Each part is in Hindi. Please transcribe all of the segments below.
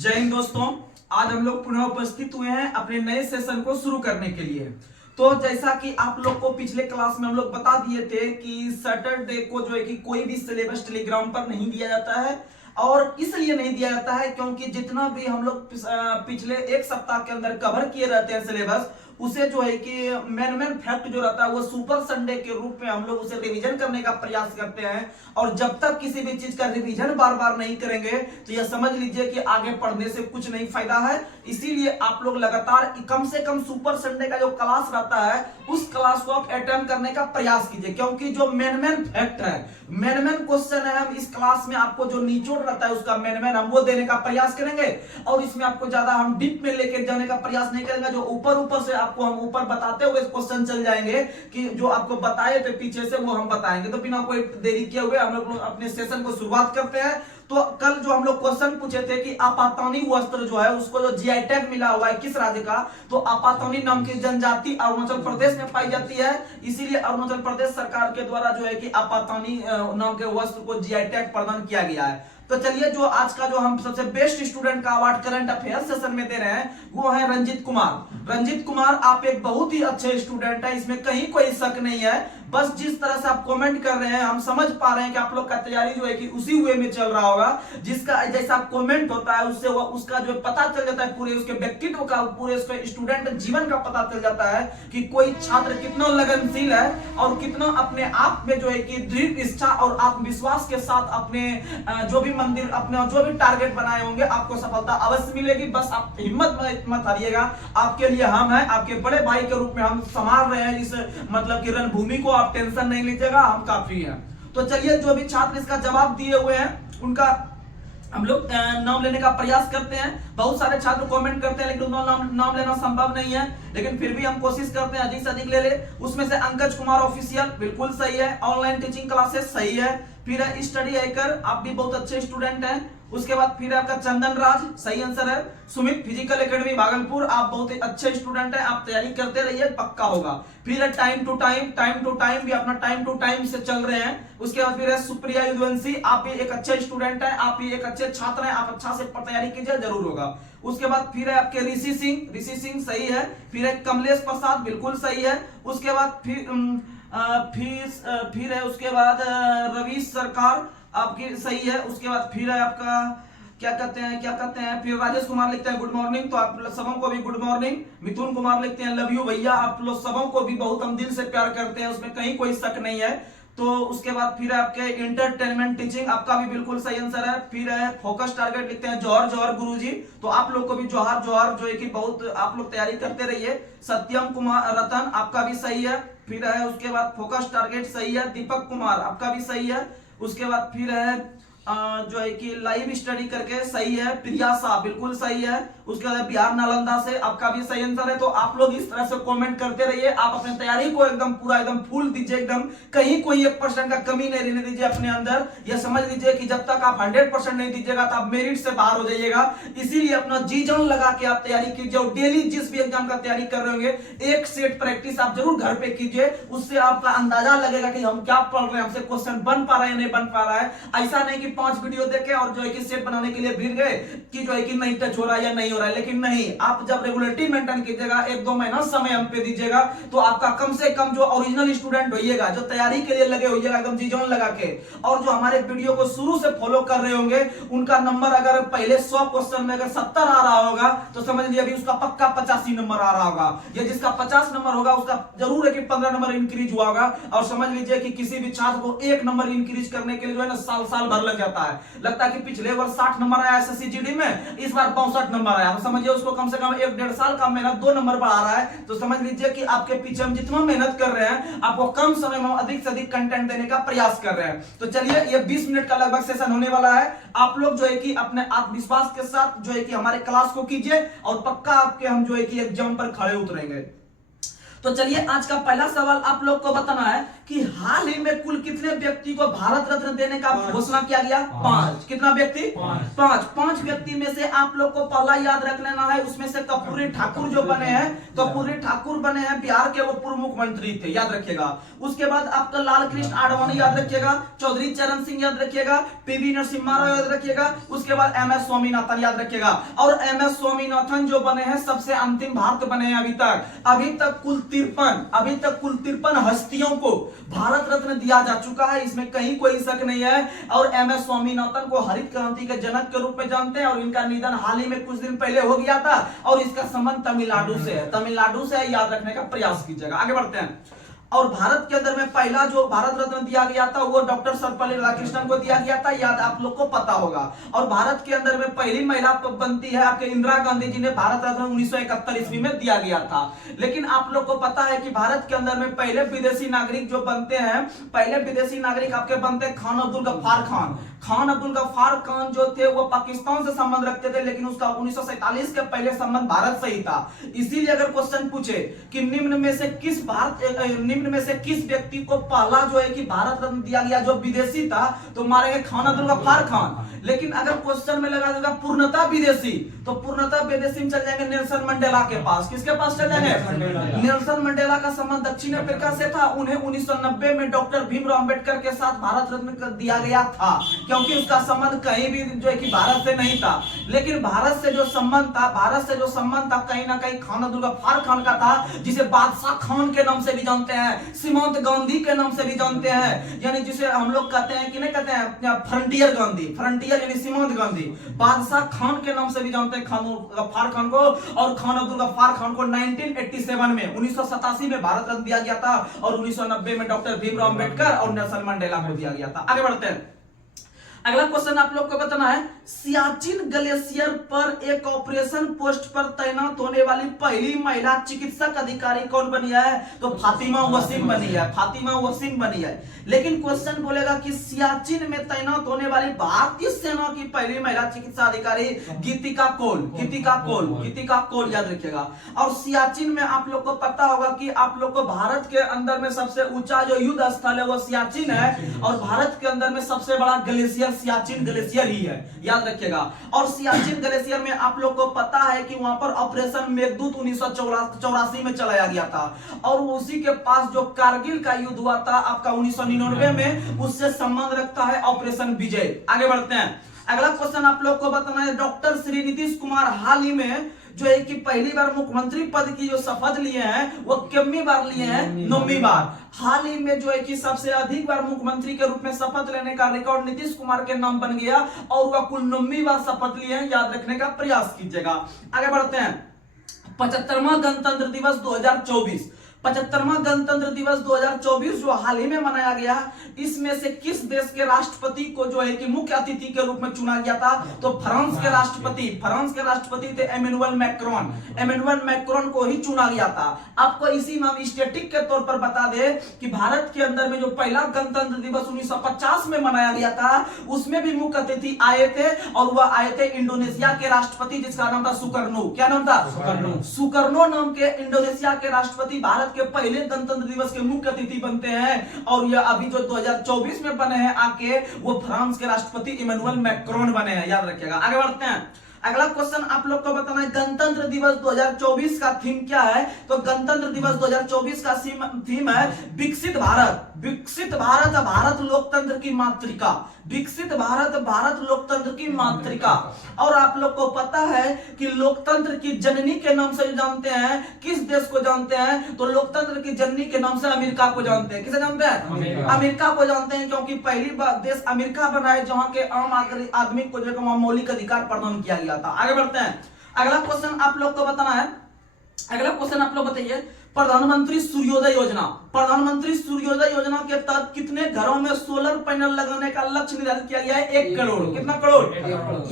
जय हिंद दोस्तों। आज हम लोग पुनः उपस्थित हुए हैं अपने नए सेशन को शुरू करने के लिए। तो जैसा कि आप लोग को पिछले क्लास में हम लोग बता दिए थे कि सैटरडे को जो है कि कोई भी सिलेबस टेलीग्राम पर नहीं दिया जाता है, और इसलिए नहीं दिया जाता है क्योंकि जितना भी हम लोग पिछले एक सप्ताह के अंदर कवर किए रहते हैं सिलेबस, उसे जो है कि मेन फैक्ट जो रहता है वो सुपर संडे के रूप में हम लोग उसे रिवीजन करने का प्रयास करते हैं। और जब तक किसी भी चीज का रिवीजन बार बार नहीं करेंगे तो यह समझ लीजिए कि आगे पढ़ने से कुछ नहीं फायदा है। इसीलिए आप लोग लगातार कम से कम सुपर संडे का जो क्लास रहता है उस क्लास को आप अटेम्प्ट करने का प्रयास कीजिए, क्योंकि जो मेन फैक्ट है, मेन क्वेश्चन है, हम इस क्लास में आपको जो निचोड़ रहता है उसका मेन हम वो देने का प्रयास करेंगे। और इसमें आपको ज्यादा हम डीप में लेके जाने का प्रयास नहीं करेंगे। जो ऊपर से आपको हम ऊपर बताते हुए क्वेश्चन चल जाएंगे कि जो आपको बताए थे पीछे से वो हम बताएंगे। तो बिना कोई देरी किए हुए हम लोग अपने सेशन को शुरुआत करते हैं। तो कल जो हम लोग क्वेश्चन पूछे थे कि आपातानी वस्त्र जो है उसको जो जीआई टैग मिला हुआ है किस राज्य का, तो आपातानी नाम की जनजाति अरुणाचल प्रदेश में पाई जाती है। इसीलिए अरुणाचल प्रदेश सरकार के द्वारा जो है कि आपातानी नाम के वस्त्र को जीआई टैग प्रदान किया गया है। तो चलिए, जो आज का जो हम सबसे बेस्ट स्टूडेंट का अवार्ड करंट अफेयर सेशन में दे रहे हैं वो है रंजित कुमार। रंजित कुमार, आप एक बहुत ही अच्छे स्टूडेंट है, इसमें कहीं कोई शक नहीं है। बस जिस तरह से आप कमेंट कर रहे हैं हम समझ पा रहे हैं कि आप लोग का तैयारी जो है कि उसी वे में चल रहा होगा। जिसका जैसा कमेंट होता है उससे वो उसका जो पता चल जाता है, पूरे उसके व्यक्तित्व का, पूरे उसके स्टूडेंट जीवन का पता चल जाता है कि कोई छात्र कितना लगनशील है और कितना अपने आप में जो है कि दृढ़ इच्छा और आत्मविश्वास के साथ अपने जो भी मंदिर, अपने जो भी टारगेट बनाए होंगे आपको सफलता अवश्य मिलेगी। बस आप हिम्मत मत हारिएगा, आपके लिए हम हैं, आपके बड़े भाई के रूप में हम संभाल रहे हैं इस मतलब की रणभूमि को। आप टेंशन नहीं लीजिएगा, हम काफी हैं। तो चलिए, जो भी छात्र इसका जवाब दिए हुए हैं उनका हम लोग नाम लेने का प्रयास करते हैं। बहुत सारे छात्र कमेंट करते हैं लेकिन उनका नाम लेना संभव नहीं है, लेकिन फिर भी हम कोशिश करते हैं अधिक से अधिक ले ले। उसमें से अंकज कुमार ऑफिशियल बिल्कुल सही है, ऑनलाइन टीचिंग क्लासेस सही है। फिर है स्टडी हैकर, आप भी बहुत अच्छे स्टूडेंट हैं। उसके बाद फिर आपका चंदन राज सही आंसर है। सुमित फिजिकल एकेडमी भागलपुर, आप बहुत ही अच्छे स्टूडेंट हैं, आप तैयारी करते रहिए, पक्का होगा। फिर है टाइम टू टाइम भी अपना टाइम टू टाइम से चल रहे हैं। उसके बाद फिर है सुप्रिया युद्धवंशी, आप भी एक अच्छे स्टूडेंट हैं, आप भी एक अच्छे छात्र हैं, आप अच्छा से तैयारी कीजिए, जरूर होगा। उसके बाद फिर है आपके ऋषि सिंह सही है। फिर है कमलेश प्रसाद बिल्कुल सही है। उसके बाद फिर है उसके बाद रवि सरकार आपकी सही है। उसके बाद फिर है आपका क्या कहते हैं फिर राजेश कुमार लिखते हैं गुड मॉर्निंग, तो आप सबों को भी गुड मॉर्निंग। मिथुन कुमार लिखते हैं लव यू भैया, आप लोग सबों को भी बहुत हम दिल से प्यार करते हैं, उसमें कहीं कोई शक नहीं है। तो उसके बाद फिर आपके इंटरटेनमेंट टीचिंग, आपका भी बिल्कुल सही आंसर है। फिर है फोकस टारगेट लिखते हैं जौहर गुरुजी, तो आप लोग को भी जौहर जो है कि बहुत आप लोग तैयारी करते रहिए। सत्यम कुमार रतन, आपका भी सही है। फिर है उसके बाद फोकस टारगेट सही है। दीपक कुमार, आपका भी सही है। उसके बाद फिर है जो है कि लाइव स्टडी करके सही है। प्रिया शाह बिल्कुल सही है। उसके बाद बिहार नालंदा से, आपका भी सही आंसर है। तो आप लोग इस तरह से कमेंट करते रहिए, आप अपने तैयारी को एकदम पूरा एकदम फुल दीजिए, एकदम कहीं कोई 1% का कमी नहीं रहने दीजिए अपने अंदर। यह समझ लीजिए कि जब तक आप 100% नहीं दीजिएगा तो आप मेरिट से बाहर हो जाइएगा। इसीलिए अपना जी जान लगा के आप तैयारी कीजिए, और डेली जिस भी एग्जाम का तैयारी कर रहे होंगे एक सेट प्रैक्टिस आप जरूर घर पे कीजिए। उससे आपका अंदाजा लगेगा कि हम क्या पढ़ रहे हैं, हमसे क्वेश्चन बन पा रहा है या नहीं बन पा रहा है। ऐसा नहीं कि 5 वीडियो देखे और जो है कि सेट बनाने के लिए भीड़ गए कि जो है कि नहीं टच हो रहा है या नहीं हो रहा है। लेकिन नहीं, आप जब रेगुलरिटी मेंटेन कीजिएगा, 1-2 महीना समय हम पे दीजिएगा, तो आपका कम से कम जो ओरिजिनल स्टूडेंट होइएगा, जो तैयारी के लिए लगे होइएगा एकदम जी जान लगा के, और जो हमारे वीडियो को शुरू से फॉलो कर रहे होंगे उनका नंबर अगर पहले 100 क्वेश्चन में अगर 70 आ रहा होगा तो समझ लीजिए अभी उसका पक्का 85 नंबर आ रहा होगा। या जिसका 50 नंबर होगा उसका जरूर है कि 15 नंबर इंक्रीज हुआ होगा। और समझ लीजिए कि किसी भी छात्र को 1 नंबर इंक्रीज करने के लिए जो है ना साल भर लग जाता है। लगता है कि पिछले वर्ष 60 नंबर आया एसएससी जीडी में, इस बार 62 नंबर आया, तो समझिए उसको कम से कम 1-1.5 साल का मेहनत 2 नंबर बढ़ा रहा है। तो समझ लीजिए कि आपके पीछे हम जितना मेहनत कर रहे हैं आपको कम समय में अधिक से अधिक कंटेंट देने का प्रयास कर रहे हैं। तो चलिए, ये 20 मिनट का लगभग सेशन होने वाला है। आप लोग जो है कि अपने आत्मविश्वास के साथ जो है कि हमारे क्लास को कीजिए, और पक्का आपके हम जो है कि एग्जाम पर खड़े उतरेंगे। तो चलिए आज का पहला सवाल आप लोग को बताना है कि हाल ही में कुल कितने व्यक्ति को भारत रत्न देने का घोषणा किया गया? 5। कितना व्यक्ति? 5 व्यक्ति में से आप लोग को पहला याद रख लेना है, उसमें से कर्पूरी ठाकुर जो बने हैं, कर्पूरी ठाकुर बने हैं बिहार के, वो पूर्व मुख्यमंत्री थे, याद रखिएगा। उसके बाद आपका लाल कृष्ण आडवाणी याद रखिएगा, चौधरी चरण सिंह याद रखिएगा, पीवी नरसिम्हा राव याद रखिएगा, उसके बाद एमएस स्वामीनाथन याद रखिएगा। और एमएस स्वामीनाथन जो बने हैं सबसे अंतिम भारत बने हैं अभी तक कुल 53 हस्तियों को भारत रत्न दिया जा चुका है, इसमें कहीं कोई शक नहीं है। और एमएस स्वामीनाथन को हरित क्रांति के जनक के रूप में जानते हैं और इनका निधन हाल ही में कुछ दिन पहले हो गया था और इसका संबंध तमिलनाडु से है, याद रखने का प्रयास कीजिएगा। आगे बढ़ते हैं। और भारत के अंदर में पहला जो भारत रत्न दिया गया था वो डॉक्टर सर्वपल्ली राधाकृष्णन को दिया गया था, याद आप लोग को पता होगा। और भारत के अंदर में पहली महिला बनती है आपके इंदिरा गांधी जी ने भारत रत्न 1971 ईस्वी में दिया गया था। लेकिन आप लोग को पता है कि भारत के अंदर में पहले विदेशी नागरिक जो बनते हैं, पहले विदेशी नागरिक आपके बनते हैं खान अब्दुल गफ्फार खान। खान अब्दुल गफ्फार खान जो थे वो पाकिस्तान से संबंध रखते थे, लेकिन उसका 1947 के पहले संबंध भारत से ही था। इसीलिए अगर क्वेश्चन पूछे कि निम्न में से किस व्यक्ति को पहला जो है कि भारत रत्न दिया गया जो विदेशी था, तो मारेंगे खान अब्दुल गफ्फार खान। लेकिन अगर क्वेश्चन में लगा देगा पूर्णतः विदेशी, तो पूर्णतः विदेशी में चल जाएंगे नेल्सन मंडेला के पास। किसके पास चल जाएंगे? नेल्सन मंडेला का संबंध दक्षिण अफ्रीका से था। उन्हें 1990 में डॉक्टर भीमराव अंबेडकर के साथ भारत रत्न दिया गया था, क्योंकि उसका संबंध कहीं भी जो है कि भारत से नहीं था। लेकिन भारत से जो संबंध था कहीं ना कहीं खान अब्दुल गफ्फार खान का था, जिसे बादशाह खान के नाम से भी जानते हैं, सीमांत गांधी के नाम से भी जानते हैं, यानी जिसे हम लोग कहते हैं कि नहीं कहते हैं फ्रंटियर गांधी, फ्रंटियर यानी सीमांत गांधी। बादशाह खान के नाम से भी जानते हैं खान गफ्फार खान को। और खान अब्दुल गफ्फार खान को 1987 में 1987 में भारत रत्न दिया गया था और 1990 में डॉक्टर भीमराव अंबेडकर और नेल्सन मंडेला को दिया गया था। आगे बढ़ते हैं। अगला क्वेश्चन आप लोग को बताना है, सियाचिन ग्लेशियर पर एक ऑपरेशन पोस्ट पर तैनात होने वाली पहली महिला चिकित्सक अधिकारी कौन बनी है? तो फातिमा वसीम बनी है। लेकिन क्वेश्चन बोलेगा कि सियाचिन में तैनात होने वाली भारतीय सेना की पहली महिला चिकित्सा अधिकारी गीतिका कौल, याद रखिएगा। और सियाचिन में आप लोग को पता होगा कि आप लोग को भारत के अंदर में सबसे ऊंचा जो युद्ध स्थल है वो सियाचिन है, और भारत के अंदर में सबसे बड़ा ग्लेशियर सियाचिन ग्लेशियर ही है, याद रखिएगा। और सियाचिन ग्लेशियर में आप लोग को पता है कि वहां पर ऑपरेशन मेघदूत 1984 में चलाया गया था, और उसी के पास जो कारगिल का युद्ध हुआ था आपका 1999 में, उससे संबंध रखता है ऑपरेशन विजय। आगे बढ़ते हैं। अगला क्वेश्चन आप लोग को बताना है, डॉक्टर श्री नीतीश कुमार हाल ही में जो है कि पहली बार मुख्यमंत्री पद की जो शपथ लिए हैं वो कितनी बार लिए हैं? 9वीं बार। हाल ही में जो है कि सबसे अधिक बार मुख्यमंत्री के रूप में शपथ लेने का रिकॉर्ड नीतीश कुमार के नाम बन गया और वह कुल 9वीं बार शपथ लिए हैं, याद रखने का प्रयास कीजिएगा। आगे बढ़ते हैं। 75वां गणतंत्र दिवस 2024 75वां गणतंत्र दिवस 2024 जो हाल ही में मनाया गया, इसमें से किस देश के राष्ट्रपति को जो है कि मुख्य अतिथि के रूप में चुना गया था? तो फ्रांस के राष्ट्रपति थे इमैनुअल मैक्रोन को ही चुना गया था। आपको इसी नाम स्टैटिक के तौर पर बता दे कि भारत के अंदर में जो पहला गणतंत्र दिवस 1950 में मनाया गया था, उसमें भी मुख्य अतिथि आए थे, और वह आए थे इंडोनेशिया के राष्ट्रपति, जिसका नाम था सुकर्नो। क्या नाम था? सुकर्नो नाम के इंडोनेशिया के राष्ट्रपति भारत के पहले गणतंत्र दिवस के मुख्य अतिथि बनते हैं, और यह अभी जो 2024 में बने हैं आके, वो फ्रांस के राष्ट्रपति इमैनुअल मैक्रोन बने हैं, याद रखिएगा। आगे बढ़ते हैं। अगला क्वेश्चन आप लोग को बताना है, गणतंत्र दिवस 2024 का थीम क्या है? तो गणतंत्र दिवस 2024 का थीम है विकसित भारत, भारत लोकतंत्र की मातृका, विकसित भारत, भारत लोकतंत्र की मातृका। और आप लोग को पता है कि लोकतंत्र की जननी के नाम से जानते हैं, किस देश को जानते हैं? तो लोकतंत्र की जननी के नाम से अमेरिका को जानते हैं। किसे जानते हैं? अमेरिका को जानते हैं, क्योंकि पहली बार देश अमेरिका बना है जहां के आम आदमी को जो मौलिक अधिकार प्रदान किया गया था। आगे बढ़ते हैं। अगला क्वेश्चन आप लोग को बताना है, अगला क्वेश्चन आप लोग बताइए, प्रधानमंत्री सूर्योदय योजना प्रधानमंत्री सूर्योदय योजना के तहत कितने घरों में सोलर पैनल लगाने का लक्ष्य निर्धारित किया गया है? 1 करोड़। कितना करोड़?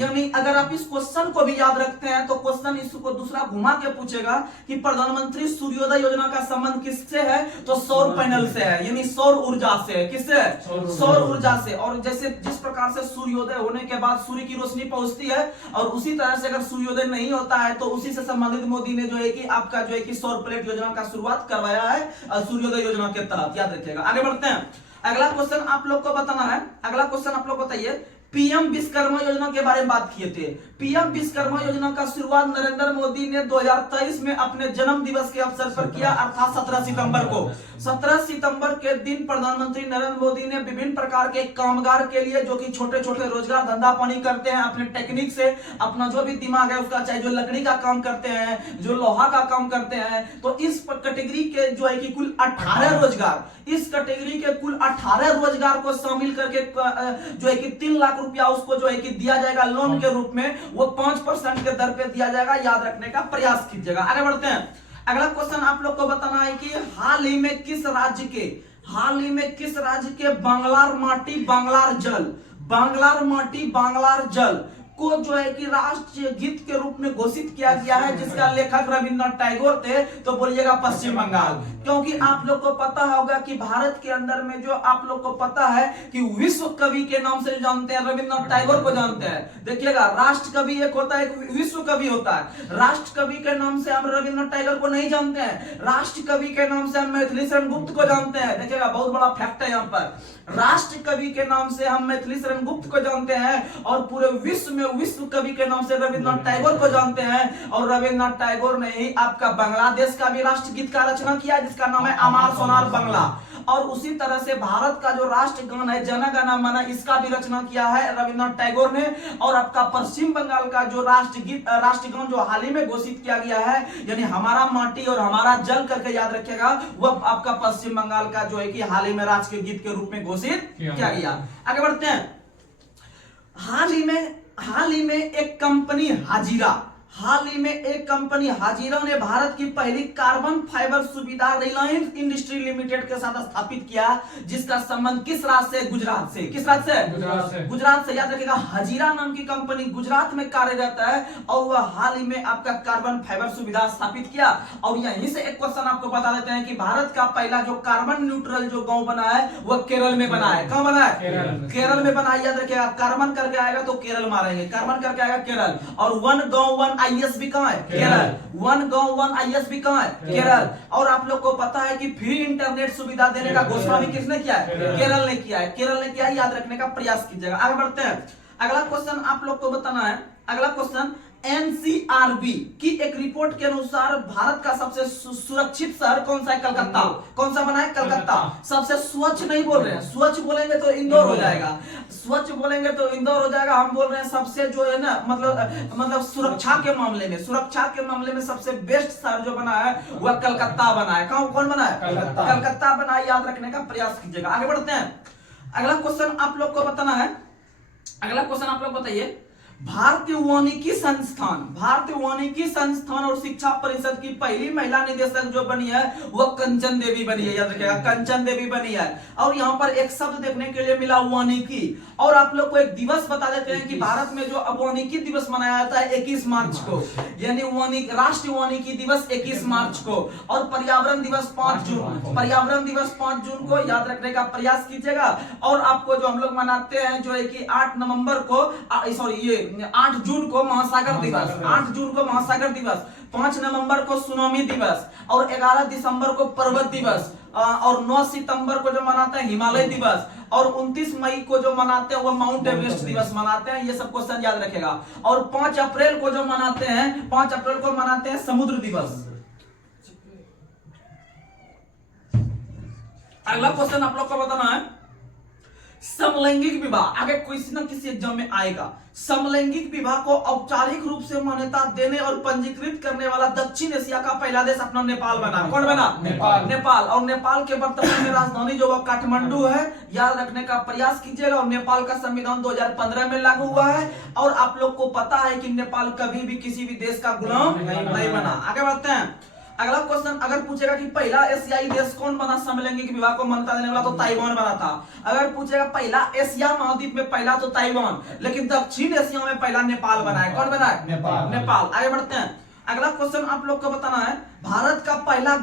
यानी अगर आप इस क्वेश्चन को भी याद रखते हैं तो क्वेश्चन इसको दूसरा घुमा के पूछेगा कि प्रधानमंत्री सूर्योदय योजना का संबंध किससे है? तो सौर पैनल से है, यानी सौर ऊर्जा से है। किससे? सौर ऊर्जा से। और जैसे जिस प्रकार से सूर्योदय होने के बाद सूर्य की रोशनी पहुंचती है, और उसी तरह से अगर सूर्योदय नहीं होता है तो उसी से संबंधित मोदी ने जो है कि आपका जो है कि सौर प्लेट योजना का शुरुआत करवाया है सूर्योदय योजना के तहत। याद रखिएगा। आगे बढ़ते हैं। अगला क्वेश्चन आप लोग को बताना है। अगला क्वेश्चन आप लोग बताइए, पीएम विश्वकर्मा योजना के बारे में बात किए थे। पीएम विश्वकर्मा योजना का शुरुआत नरेंद्र मोदी ने 2023 में अपने जन्म दिवस के अवसर पर किया, अर्थात 17 सितंबर को। 17 सितंबर के दिन प्रधानमंत्री नरेंद्र मोदी ने विभिन्न प्रकार के कामगार के लिए, जो कि छोटे छोटे रोजगार धंधा पानी करते हैं अपने टेक्निक से, अपना जो भी दिमाग है उसका, चाहे जो लकड़ी का काम करते हैं, जो लोहा का काम करते हैं, तो इस कैटेगरी के जो है कि कुल 18 रोजगार, इस कैटेगरी के कुल 18 रोजगार को शामिल करके जो है कि 3 लाख रुपया उसको जो है कि दिया जाएगा लोन के रूप में। वो 5% के दर पे दिया जाएगा। याद रखने का प्रयास कीजिएगा। आगे बढ़ते हैं। अगला क्वेश्चन आप लोग को बताना है कि हाल ही में किस राज्य के बांग्लार माटी बांग्लार जल को जो है कि राष्ट्रीय गीत के रूप में घोषित किया गया है, जिसका लेखक रविंद्रनाथ टैगोर थे? तो बोलिएगा पश्चिम बंगाल। क्योंकि आप लोग को पता होगा कि भारत के अंदर में जो आप लोग को पता है कि विश्व कवि के नाम से जानते हैं, रविंद्रनाथ टैगोर को जानते हैं। देखिएगा, राष्ट्र कवि एक होता है, एक विश्व कवि होता है। राष्ट्र कवि के नाम से हम रविंद्रनाथ टैगोर को नहीं जानते हैं, राष्ट्र कवि के नाम से हम मैथिली शरण गुप्त को जानते हैं। देखिएगा, बहुत बड़ा फैक्ट है यहाँ पर। राष्ट्र कवि के नाम से हम मैथिली शरण गुप्त को जानते हैं, और पूरे विश्व में विश्व कवि के नाम से रविंद्रनाथ टैगोर को जानते हैं। और रविंद्रनाथ टैगोर ने ही आपका बांग्लादेश का भी राष्ट्रगीत का रचना किया, जिसका नाम है अमार सोनार बांग्ला। और उसी तरह से भारत का जो राष्ट्रगान है जन गण मन, इसका भी रचना किया है रविंद्रनाथ टैगोर ने। और आपका पश्चिम बंगाल का जो राष्ट्रगान जो हाल ही में घोषित किया गया है, यानी हमारा माटी और हमारा जल करके याद रखिएगा, वह आपका पश्चिम बंगाल का जो है कि हाल ही में राष्ट्रीय गीत के रूप में घोषित किया गया। आगे बढ़ते हैं। हाल ही में एक कंपनी हाजीरा ने भारत की पहली कार्बन फाइबर सुविधा रिलायंस इंडस्ट्री लिमिटेड के साथ स्थापित किया, जिसका संबंध किस राज्य से? गुजरात से। किस राज्य से? गुजरात से। याद रखिएगा, हाजीरा नाम की कंपनी गुजरात में कार्यरत है, और वह हाल ही में आपका कार्बन फाइबर सुविधा स्थापित किया। और यहीं से एक क्वेश्चन आपको बता देते हैं कि भारत का पहला जो कार्बन न्यूट्रल जो गांव बना है वह केरल में बना है। कहां बना है? केरल में बना है। याद रखिएगा, कार्बन करके आएगा तो केरल मारेंगे, कार्बन करके आएगा केरल। और 1 गांव 1 IS भी कहां है? केरल। 1 गांव 1 IS भी कहां है? केरल। और आप लोग को पता है कि फ्री इंटरनेट सुविधा देने का घोषणा भी किसने किया है? केरल ने किया है। केरल ने किया है, याद रखने का प्रयास कीजिएगा। आगे बढ़ते हैं। अगला क्वेश्चन आप लोग को बताना है। अगला क्वेश्चन, एनसीआरबी की एक रिपोर्ट के अनुसार भारत का सबसे सुरक्षित शहर कौन सा है? कलकत्ता। कौन सा बना है? कलकत्ता। सबसे स्वच्छ नहीं बोल रहे हैं, स्वच्छ बोलेंगे तो इंदौर हो जाएगा, स्वच्छ बोलेंगे तो इंदौर हो जाएगा। हम बोल रहे हैं सबसे जो है ना, मतलब सुरक्षा के मामले में सबसे बेस्ट शहर जो बना है वह कलकत्ता बना है। कौन बना है? कलकत्ता बना है। याद रखने का प्रयास कीजिएगा। आगे बढ़ते हैं। अगला क्वेश्चन आप लोग को बताना है। अगला क्वेश्चन आप लोग बताइए, भारतीय वानिकी संस्थान और शिक्षा परिषद की पहली महिला निदेशक जो बनी है वह कंचन देवी बनी है। याद रखिएगा, कंचन देवी बनी है। और यहाँ पर एक शब्द देखने के लिए मिला, वानिकी। और आप लोग को एक दिवस बता देते हैं कि भारत में जो वानिकी दिवस मनाया जाता है 21 मार्च को, यानी राष्ट्रीय वानिकी दिवस 21 मार्च को। और पर्यावरण दिवस 5 जून को याद रखने का प्रयास कीजिएगा। और आपको जो हम लोग मनाते हैं जो है कि 8 जून को महासागर दिवस, 8 जून को महासागर दिवस, 5 नवंबर को सुनामी दिवस, और 11 दिसंबर को पर्वत दिवस, और 9 सितंबर को जो मनाते हैं हिमालय दिवस, और 29 मई को जो मनाते हैं वो माउंट एवरेस्ट दिवस मनाते हैं। ये सब क्वेश्चन याद रखेगा। और 5 अप्रैल को जो मनाते हैं, 5 अप्रैल को मनाते हैं समुद्र दिवस। अगला क्वेश्चन आप लोग को बताना है, समलैंगिक विवाह। आगे किसी न किसी एग्जाम में आएगा। समलैंगिक विवाह को औपचारिक रूप से मान्यता देने और पंजीकृत करने वाला दक्षिण एशिया का पहला देश अपना नेपाल बना। कौन बना? नेपाल। और नेपाल के वर्तमान में राजधानी जो काठमांडू है, याद रखने का प्रयास कीजिएगा। और नेपाल का संविधान 2015 में लागू हुआ है। और आप लोग को पता है कि नेपाल कभी भी किसी भी देश का गुलाम नहीं बना। आगे बढ़ते हैं। अगला क्वेश्चन अगर पूछेगा कि पहला एशियाई देश कौन बना समलैंगिक विवाह को मान्यता देने वाला, तो ताइवान बना था। अगर पूछेगा पहला एशिया महाद्वीप में पहला, तो ताइवान, लेकिन दक्षिण एशिया में पहला नेपाल बना है। कौन बना है? नेपाल। आगे बढ़ते हैं। अगला क्वेश्चन आप लोग को बताना है, भारत का पहला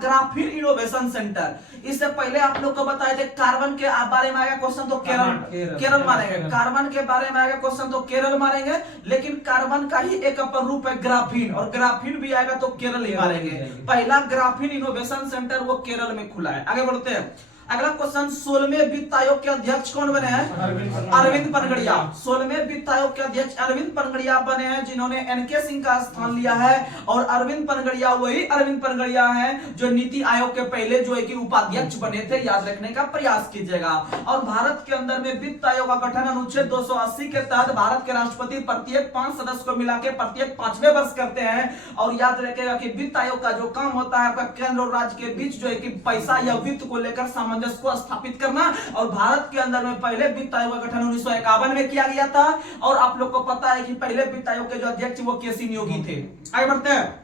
ग्राफीन इनोवेशन सेंटर। इससे पहले आप लोग को बताए थे कार्बन के बारे में आएगा क्वेश्चन, तो केरल मारेंगे। कार्बन के बारे में आएगा क्वेश्चन, तो केरल मारेंगे, लेकिन कार्बन का ही एक अपर रूप है ग्राफीन, और ग्राफीन भी आएगा तो केरल ही मारेंगे। पहला ग्राफीन इनोवेशन सेंटर वो केरल में खुला है। आगे बढ़ते हैं। अगला क्वेश्चन, 16वें वित्त आयोग के अध्यक्ष कौन बने हैं? अरविंद पनगड़िया। 16वें वित्त आयोग के अध्यक्ष अरविंद पनगड़िया बने हैं, जिन्होंने एनके सिंह का स्थान लिया है। और अरविंद पनगड़िया वही अरविंद पनगड़िया हैं जो नीति आयोग के पहले जो है कि उपाध्यक्ष बने थे, याद रखने का प्रयास कीजिएगा। और भारत के अंदर में वित्त आयोग का गठन अनुच्छेद 280 के तहत भारत के राष्ट्रपति प्रत्येक 5 सदस्य को मिला के प्रत्येक 5वें वर्ष करते हैं। और याद रखेगा कि वित्त आयोग का जो काम होता है आपका केंद्र और राज्य के बीच जो है कि पैसा या वित्त को लेकर सामंजस्य को स्थापित करना। और भारत के अंदर में पहले वित्त आयोग का गठन 1951 में किया गया था। और आप लोग को पता है कि पहले वित्त आयोग के जो अध्यक्ष वो केसी नियोगी थे। आगे बढ़ते हैं।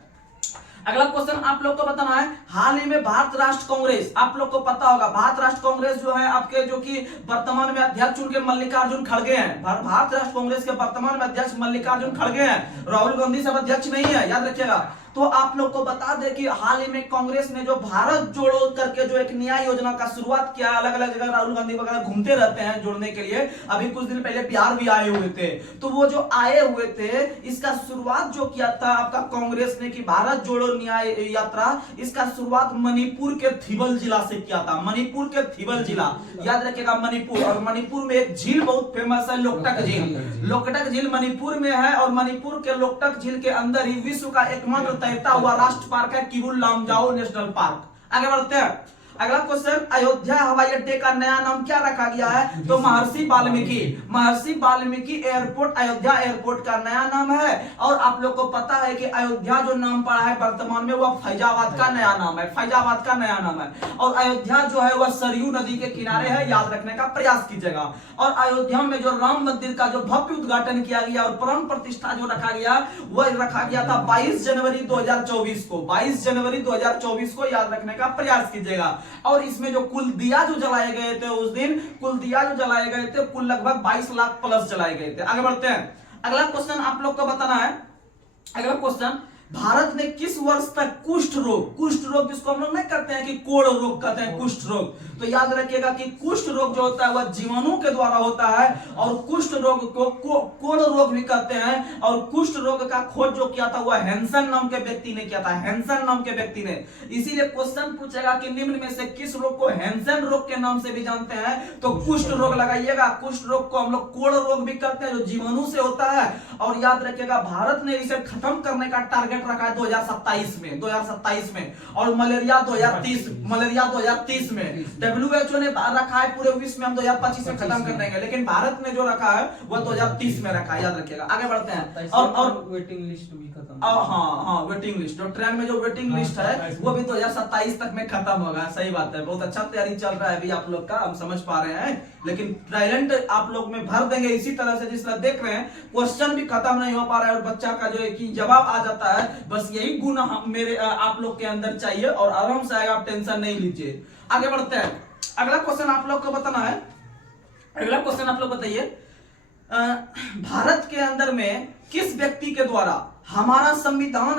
अगला क्वेश्चन आप लोग को बताना है, हाल ही में भारत राष्ट्र कांग्रेस, आप लोग को पता होगा भारत राष्ट्र कांग्रेस जो है आपके जो कि वर्तमान में अध्यक्ष उनके मल्लिकार्जुन खड़गे हैं। भारत राष्ट्र कांग्रेस के वर्तमान में अध्यक्ष मल्लिकार्जुन खड़गे हैं, राहुल गांधी सब अध्यक्ष नहीं है, याद रखिएगा। तो आप लोग को बता दें कि हाल ही में कांग्रेस ने जो भारत जोड़ो करके जो एक न्याय योजना का शुरुआत किया, अलग अलग जगह राहुल गांधी वगैरह घूमते रहते हैं जोड़ने के लिए। अभी कुछ दिन पहले बिहार भी आए हुए थे। तो वो जो आए हुए थे, इसका शुरुआत जो किया था आपका कांग्रेस ने कि भारत जोड़ो न्याय यात्रा, इसका शुरुआत मणिपुर के थिबल जिला से किया था। मणिपुर के थिबल जिला, याद रखिएगा मणिपुर। और मणिपुर में एक झील बहुत फेमस है, लोकटक झील। लोकटक झील मणिपुर में है। और मणिपुर के लोकटक झील के अंदर ही विश्व का एकमात्र तैरता हुआ राष्ट्र पार्क है किबुल लामजाओ नेशनल पार्क। आगे बढ़ते हैं। अगला क्वेश्चन, अयोध्या हवाई अड्डे का नया नाम क्या रखा गया है? तो महर्षि वाल्मीकि एयरपोर्ट अयोध्या एयरपोर्ट का नया नाम है। और आप लोग को पता है कि अयोध्या जो नाम पड़ा है वर्तमान में वह फैजाबाद का नया नाम है। फैजाबाद का नया नाम है। और अयोध्या जो है वह सरयू नदी के किनारे है, याद रखने का प्रयास कीजिएगा। और अयोध्या में जो राम मंदिर का जो भव्य उद्घाटन किया गया और प्राण प्रतिष्ठा जो रखा गया, वह रखा गया था 22 जनवरी 2024 को। 22 जनवरी 2024 को याद रखने का प्रयास कीजिएगा। और इसमें जो कुल दिया जो जलाए गए थे उस दिन, कुल दिया जो जलाए गए थे कुल लगभग 22 लाख प्लस जलाए गए थे। आगे बढ़ते हैं। अगला क्वेश्चन आप लोग को बताना है। अगला क्वेश्चन, भारत ने किस वर्ष तक कुष्ठ रोग जिसको हम लोग नहीं करते हैं कि कोढ़ रोग कहते हैं, कुष्ठ रोग, तो याद रखिएगा कि कुष्ठ रोग जो होता है वह जीवाणु के द्वारा होता है। और कुष्ठ रोग को कोढ़ रोग भी कहते हैं। और कुष्ठ रोग का खोज जो किया था वह हैंसन नाम के व्यक्ति ने किया था। हैंसन नाम के व्यक्ति ने। इसीलिए क्वेश्चन पूछेगा कि निम्न में से किस रोग को हैंसन रोग के नाम से भी जानते हैं? तो कुष्ठ रोग लगाइएगा। कुष्ठ रोग को हम लोग कोढ़ रोग भी कहते हैं, जो जीवाणु से होता है। और याद रखिएगा भारत ने इसे खत्म करने का टारगेट रखा है 2027 में। और मलेरिया 2030 में। WHO ने रखा है पूरे विश्व में हम 2025 में खत्म कर देंगे, लेकिन भारत ने जो रखा है वह 2030 में रखा है, याद रखिएगा। आगे बढ़ते हैं। और वेटिंग लिस्ट भी खत्म। हाँ, वेटिंग लिस्ट, जो ट्रेन में जो वेटिंग लिस्ट है वो भी 2027 तक में खत्म होगा। सही बात है, बहुत अच्छा तैयारी चल रहा है अभी आप लोग का, हम समझ पा रहे हैं। लेकिन टैलेंट आप लोग में भर देंगे इसी तरह से, जिस तरह देख रहे हैं क्वेश्चन भी खत्म नहीं हो पा रहा है और बच्चा का जो है कि जवाब आ जाता है। बस यही गुण मेरे आप लोग के अंदर चाहिए और आराम से आएगा, आप टेंशन नहीं लीजिए। आगे बढ़ते हैं। अगला क्वेश्चन आप लोग को बताना है। अगला क्वेश्चन आप लोग बताइए, भारत के अंदर में किस व्यक्ति के द्वारा हमारा संविधान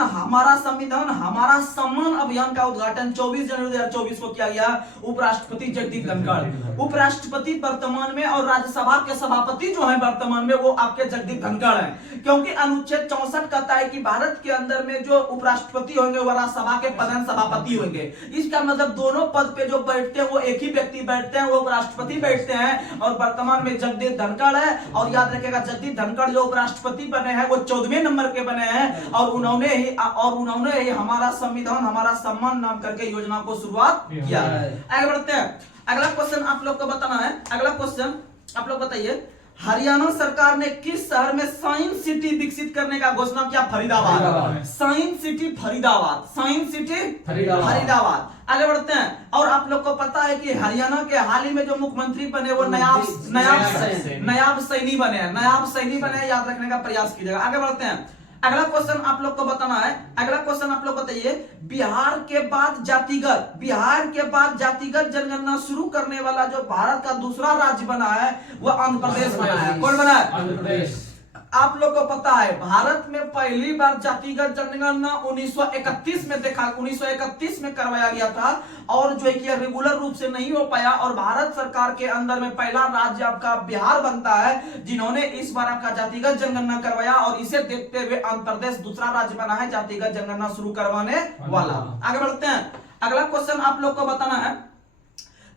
हमारा सम्मान अभियान का उद्घाटन 24 जनवरी 2024 को किया गया? उपराष्ट्रपति जगदीप धनखड़। उपराष्ट्रपति वर्तमान में और राज्यसभा के सभापति जो है वर्तमान में वो आपके जगदीप धनखड़ हैं। क्योंकि अनुच्छेद 64 कहता है कि भारत के अंदर में जो उपराष्ट्रपति होंगे वह राज्यसभा के प्रधान सभापति होंगे। इसका मतलब दोनों पद पे जो बैठते हैं वो एक ही व्यक्ति बैठते हैं, वो उपराष्ट्रपति बैठते हैं। और वर्तमान में जगदीप धनखड़ है। और याद रखेगा जगदीप धनखड़ जो उपराष्ट्रपति बने हैं वो 14वें नंबर के बने हैं। और उन्होंने ही हमारा संविधान हमारा सम्मान नाम करके योजना को शुरुआत किया। आगे बढ़ते हैं। अगला क्वेश्चन आप लोग को बताना है। अगला क्वेश्चन आप लोग बताइए, हरियाणा सरकार ने किस शहर में साइंस सिटी विकसित करने का घोषणा किया? फरीदाबाद। Science city Faridabad. आगे बढ़ते हैं। और आप लोग को पता है कि हरियाणा के हाल ही में जो मुख्यमंत्री बने वो नयाब सैनी बने हैं। याद रखने का प्रयास कीजिएगा। आगे बढ़ते हैं। अगला क्वेश्चन आप लोग को बताना है, अगला क्वेश्चन आप लोग बताइए, बिहार के बाद जातिगत जनगणना शुरू करने वाला जो भारत का दूसरा राज्य बना है वह आंध्र प्रदेश बना है। कौन बना है? आंध्र प्रदेश। आप लोग को पता है भारत में पहली बार जातिगत जनगणना 1931 में 1931 में करवाया गया था और जो है कि रेगुलर रूप से नहीं हो पाया और भारत सरकार के अंदर में पहला राज्य आपका बिहार बनता है जिन्होंने इस बार आपका जातिगत जनगणना करवाया और इसे देखते हुए आंध्र प्रदेश दूसरा राज्य बना है जातिगत जनगणना शुरू करवाने वाला। आगे बढ़ते हैं, अगला क्वेश्चन आप लोग को बताना है,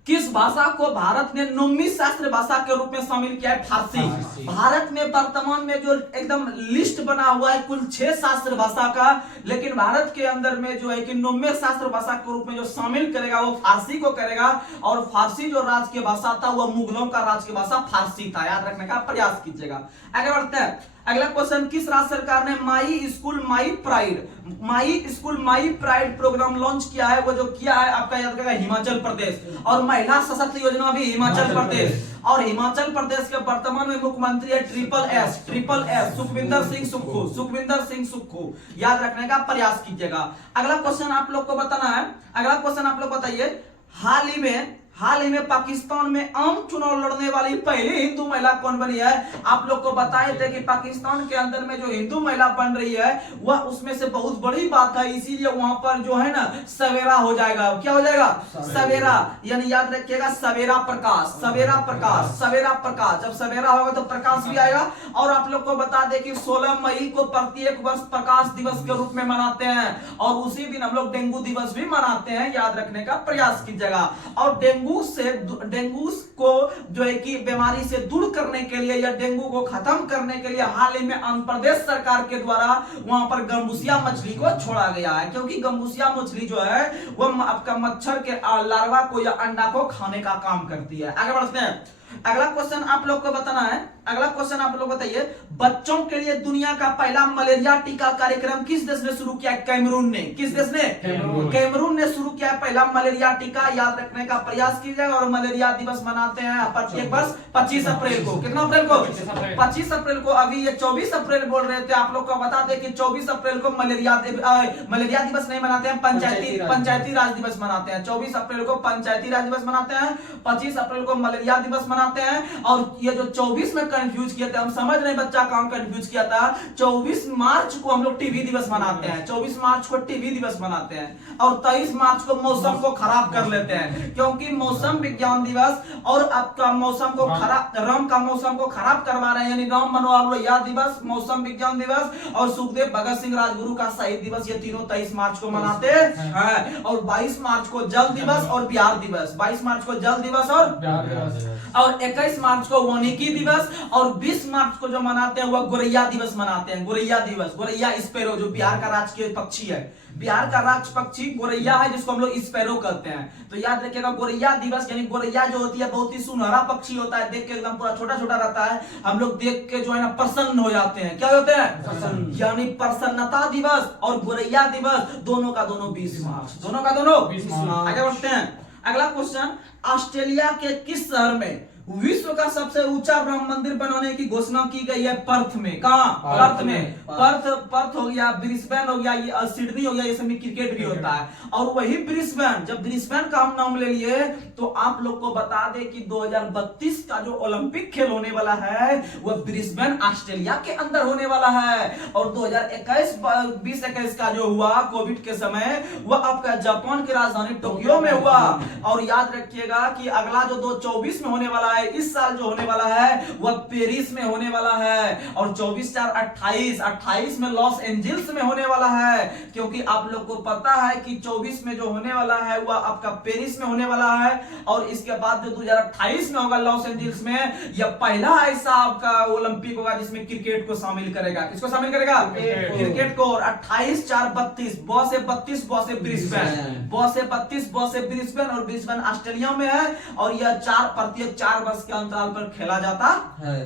किस भाषा को भारत ने 9वीं शास्त्रीय भाषा के रूप में शामिल किया है? फारसी। भारत में वर्तमान में जो एकदम लिस्ट बना हुआ है कुल 6 शास्त्रीय भाषा का, लेकिन भारत के अंदर में जो है कि 9वें शास्त्रीय भाषा के रूप में जो शामिल करेगा वो फारसी को करेगा और फारसी जो राज की भाषा था वह मुगलों का राज की भाषा फारसी था, याद रखने का प्रयास कीजिएगा। आगे बढ़ते हैं, अगला क्वेश्चन, किस राज्य सरकार ने my school my pride programme launch किया है? वो जो किया है आपका याद रखिएगा हिमाचल प्रदेश, और महिला सशक्त योजना भी हिमाचल प्रदेश, और हिमाचल प्रदेश के वर्तमान में मुख्यमंत्री है ट्रिपल एस सुखविंदर सिंह सुक्खू, याद रखने का प्रयास कीजिएगा। अगला क्वेश्चन आप लोग को बताना है, अगला क्वेश्चन आप लोग बताइए, हाल ही में पाकिस्तान में आम चुनाव लड़ने वाली पहली हिंदू महिला कौन बनी है? आप लोग को बताए थे कि पाकिस्तान के अंदर में जो हिंदू महिला बन रही है वह उसमें से बहुत बड़ी बात है, इसीलिए वहां पर जो है ना सवेरा हो जाएगा। क्या हो जाएगा? सवेरा, यानी याद रखिएगा सवेरा प्रकाश। जब सवेरा होगा तो प्रकाश भी आएगा। और आप लोग को बता दें कि 16 मई को प्रत्येक वर्ष प्रकाश दिवस के रूप में मनाते हैं और उसी दिन हम लोग डेंगू दिवस भी मनाते हैं, याद रखने का प्रयास कीजिएगा। और डेंगू को जो है कि बीमारी से दूर करने के लिए या डेंगू को खत्म करने के लिए हाल ही में आंध्र प्रदेश सरकार के द्वारा वहां पर गंबुसिया मछली को छोड़ा गया है, क्योंकि गंबुसिया मछली जो है वह आपका मच्छर के लार्वा को या अंडा को खाने का काम करती है। आगे बढ़ते हैं, अगला क्वेश्चन आप लोग को बताना है, अगला क्वेश्चन आप लोग बताइए, बच्चों के लिए दुनिया का पहला मलेरिया टीका कार्यक्रम किस देश ने शुरू किया? कैमरून ने। किस देश ने? कैमरून ने शुरू किया पहला मलेरिया टीका, याद रखने का प्रयास कीजिएगा। और मलेरिया दिवस मनाते हैं प्रत्येक वर्ष 25 अप्रैल को। कितना अप्रैल को? 25 अप्रैल को। अभी ये 24 अप्रैल बोल रहे थे, आप लोग को बता दें कि 24 अप्रैल को मलेरिया दिवस नहीं मनाते हैं, पंचायती राज दिवस मनाते हैं। 24 अप्रैल को पंचायती राज दिवस मनाते हैं, 25 अप्रैल को मलेरिया दिवस मनाते हैं। और ये जो 24 में कंफ्यूज किया था, हम समझ रहे बच्चा काम कंफ्यूज किया था, 24 मार्च को हम लोग टीबी दिवस मनाते हैं, 24 मार्च को टीबी दिवस मनाते हैं और 23 मार्च को मौसम को खराब कर लेते हैं, क्योंकि मौसम विज्ञान दिवस और आपका मौसम को खराब, राम का मौसम को खराब करवा रहे हैं, यानी राम मनोहर लोहिया दिवस, मौसम विज्ञान दिवस और सुखदेव भगत सिंह राजगुरु का शहीद दिवस, ये तीनों 23 मार्च को मनाते हैं। और 22 मार्च को जल दिवस और बिहार दिवस, 22 मार्च को जल दिवस और 21 मार्च को वानिकी दिवस और 20 मार्च को जो मनाते हैं वह गोरैया दिवस मनाते हैं। गोरैया स्पैरो जो बिहार का राजकीय पक्षी है, बिहार का राष्ट्र पक्षी गोरैया है, जिसको हम लोग स्पैरो कहते हैं। तो याद रखिएगा गोरैया दिवस, यानी गोरैया जो होती है बहुत ही सुनहरा पक्षी होता है, देख के एकदम पूरा छोटा छोटा रहता है, हम लोग देख के जो है ना प्रसन्न हो जाते हैं। क्या होते हैं? यानी प्रसन्नता दिवस और गोरैया दिवस दोनों का दोनों 20 मार्च, दोनों का दोनों 20 मार्च। आगे बढ़ते हैं, अगला क्वेश्चन, ऑस्ट्रेलिया के किस शहर में विश्व का सबसे ऊंचा ब्रह्म मंदिर बनाने की घोषणा की गई है? पर्थ में। कहां? पर्थ में। पर्थ हो गया, ब्रिस्बेन हो गया, ये सिडनी हो गया, ये सब में क्रिकेट भी होता है। और वही ब्रिस्बेन, जब ब्रिस्बेन का हम नाम ले लिए तो आप लोग को बता दें कि 2032 का जो ओलंपिक खेल होने वाला है वह ब्रिस्बेन ऑस्ट्रेलिया के अंदर होने वाला है। और 2021 का जो हुआ कोविड के समय वह आपका जापान की राजधानी टोक्यो में हुआ। और याद रखिएगा कि अगला जो 2024 में होने वाला है, इस साल जो होने वाला है वह पेरिस में होने वाला है। और 24/4/28 में लॉस एंजिल्स में होने वाला है, क्योंकि आप लोग को पता है कि 24 में जो होने वाला है वह आपका पेरिस में होने वाला है। और इसके बाद जो 2028 में होगा लॉस एंजिल्स में, यह पहला ऐसा आपका ओलंपिक होगा जिसमें क्रिकेट को शामिल करेगा। किसको शामिल करेगा? क्रिकेट को। और 28/4/32 बॉ से 32 बॉ से ब्रिस्बेन, बॉ से 32 बॉ से ब्रिस्बेन, और ब्रिस्बेन ऑस्ट्रेलिया में है। और यह प्रत्येक 4 वर्ष के अंतराल पर खेला जाता है।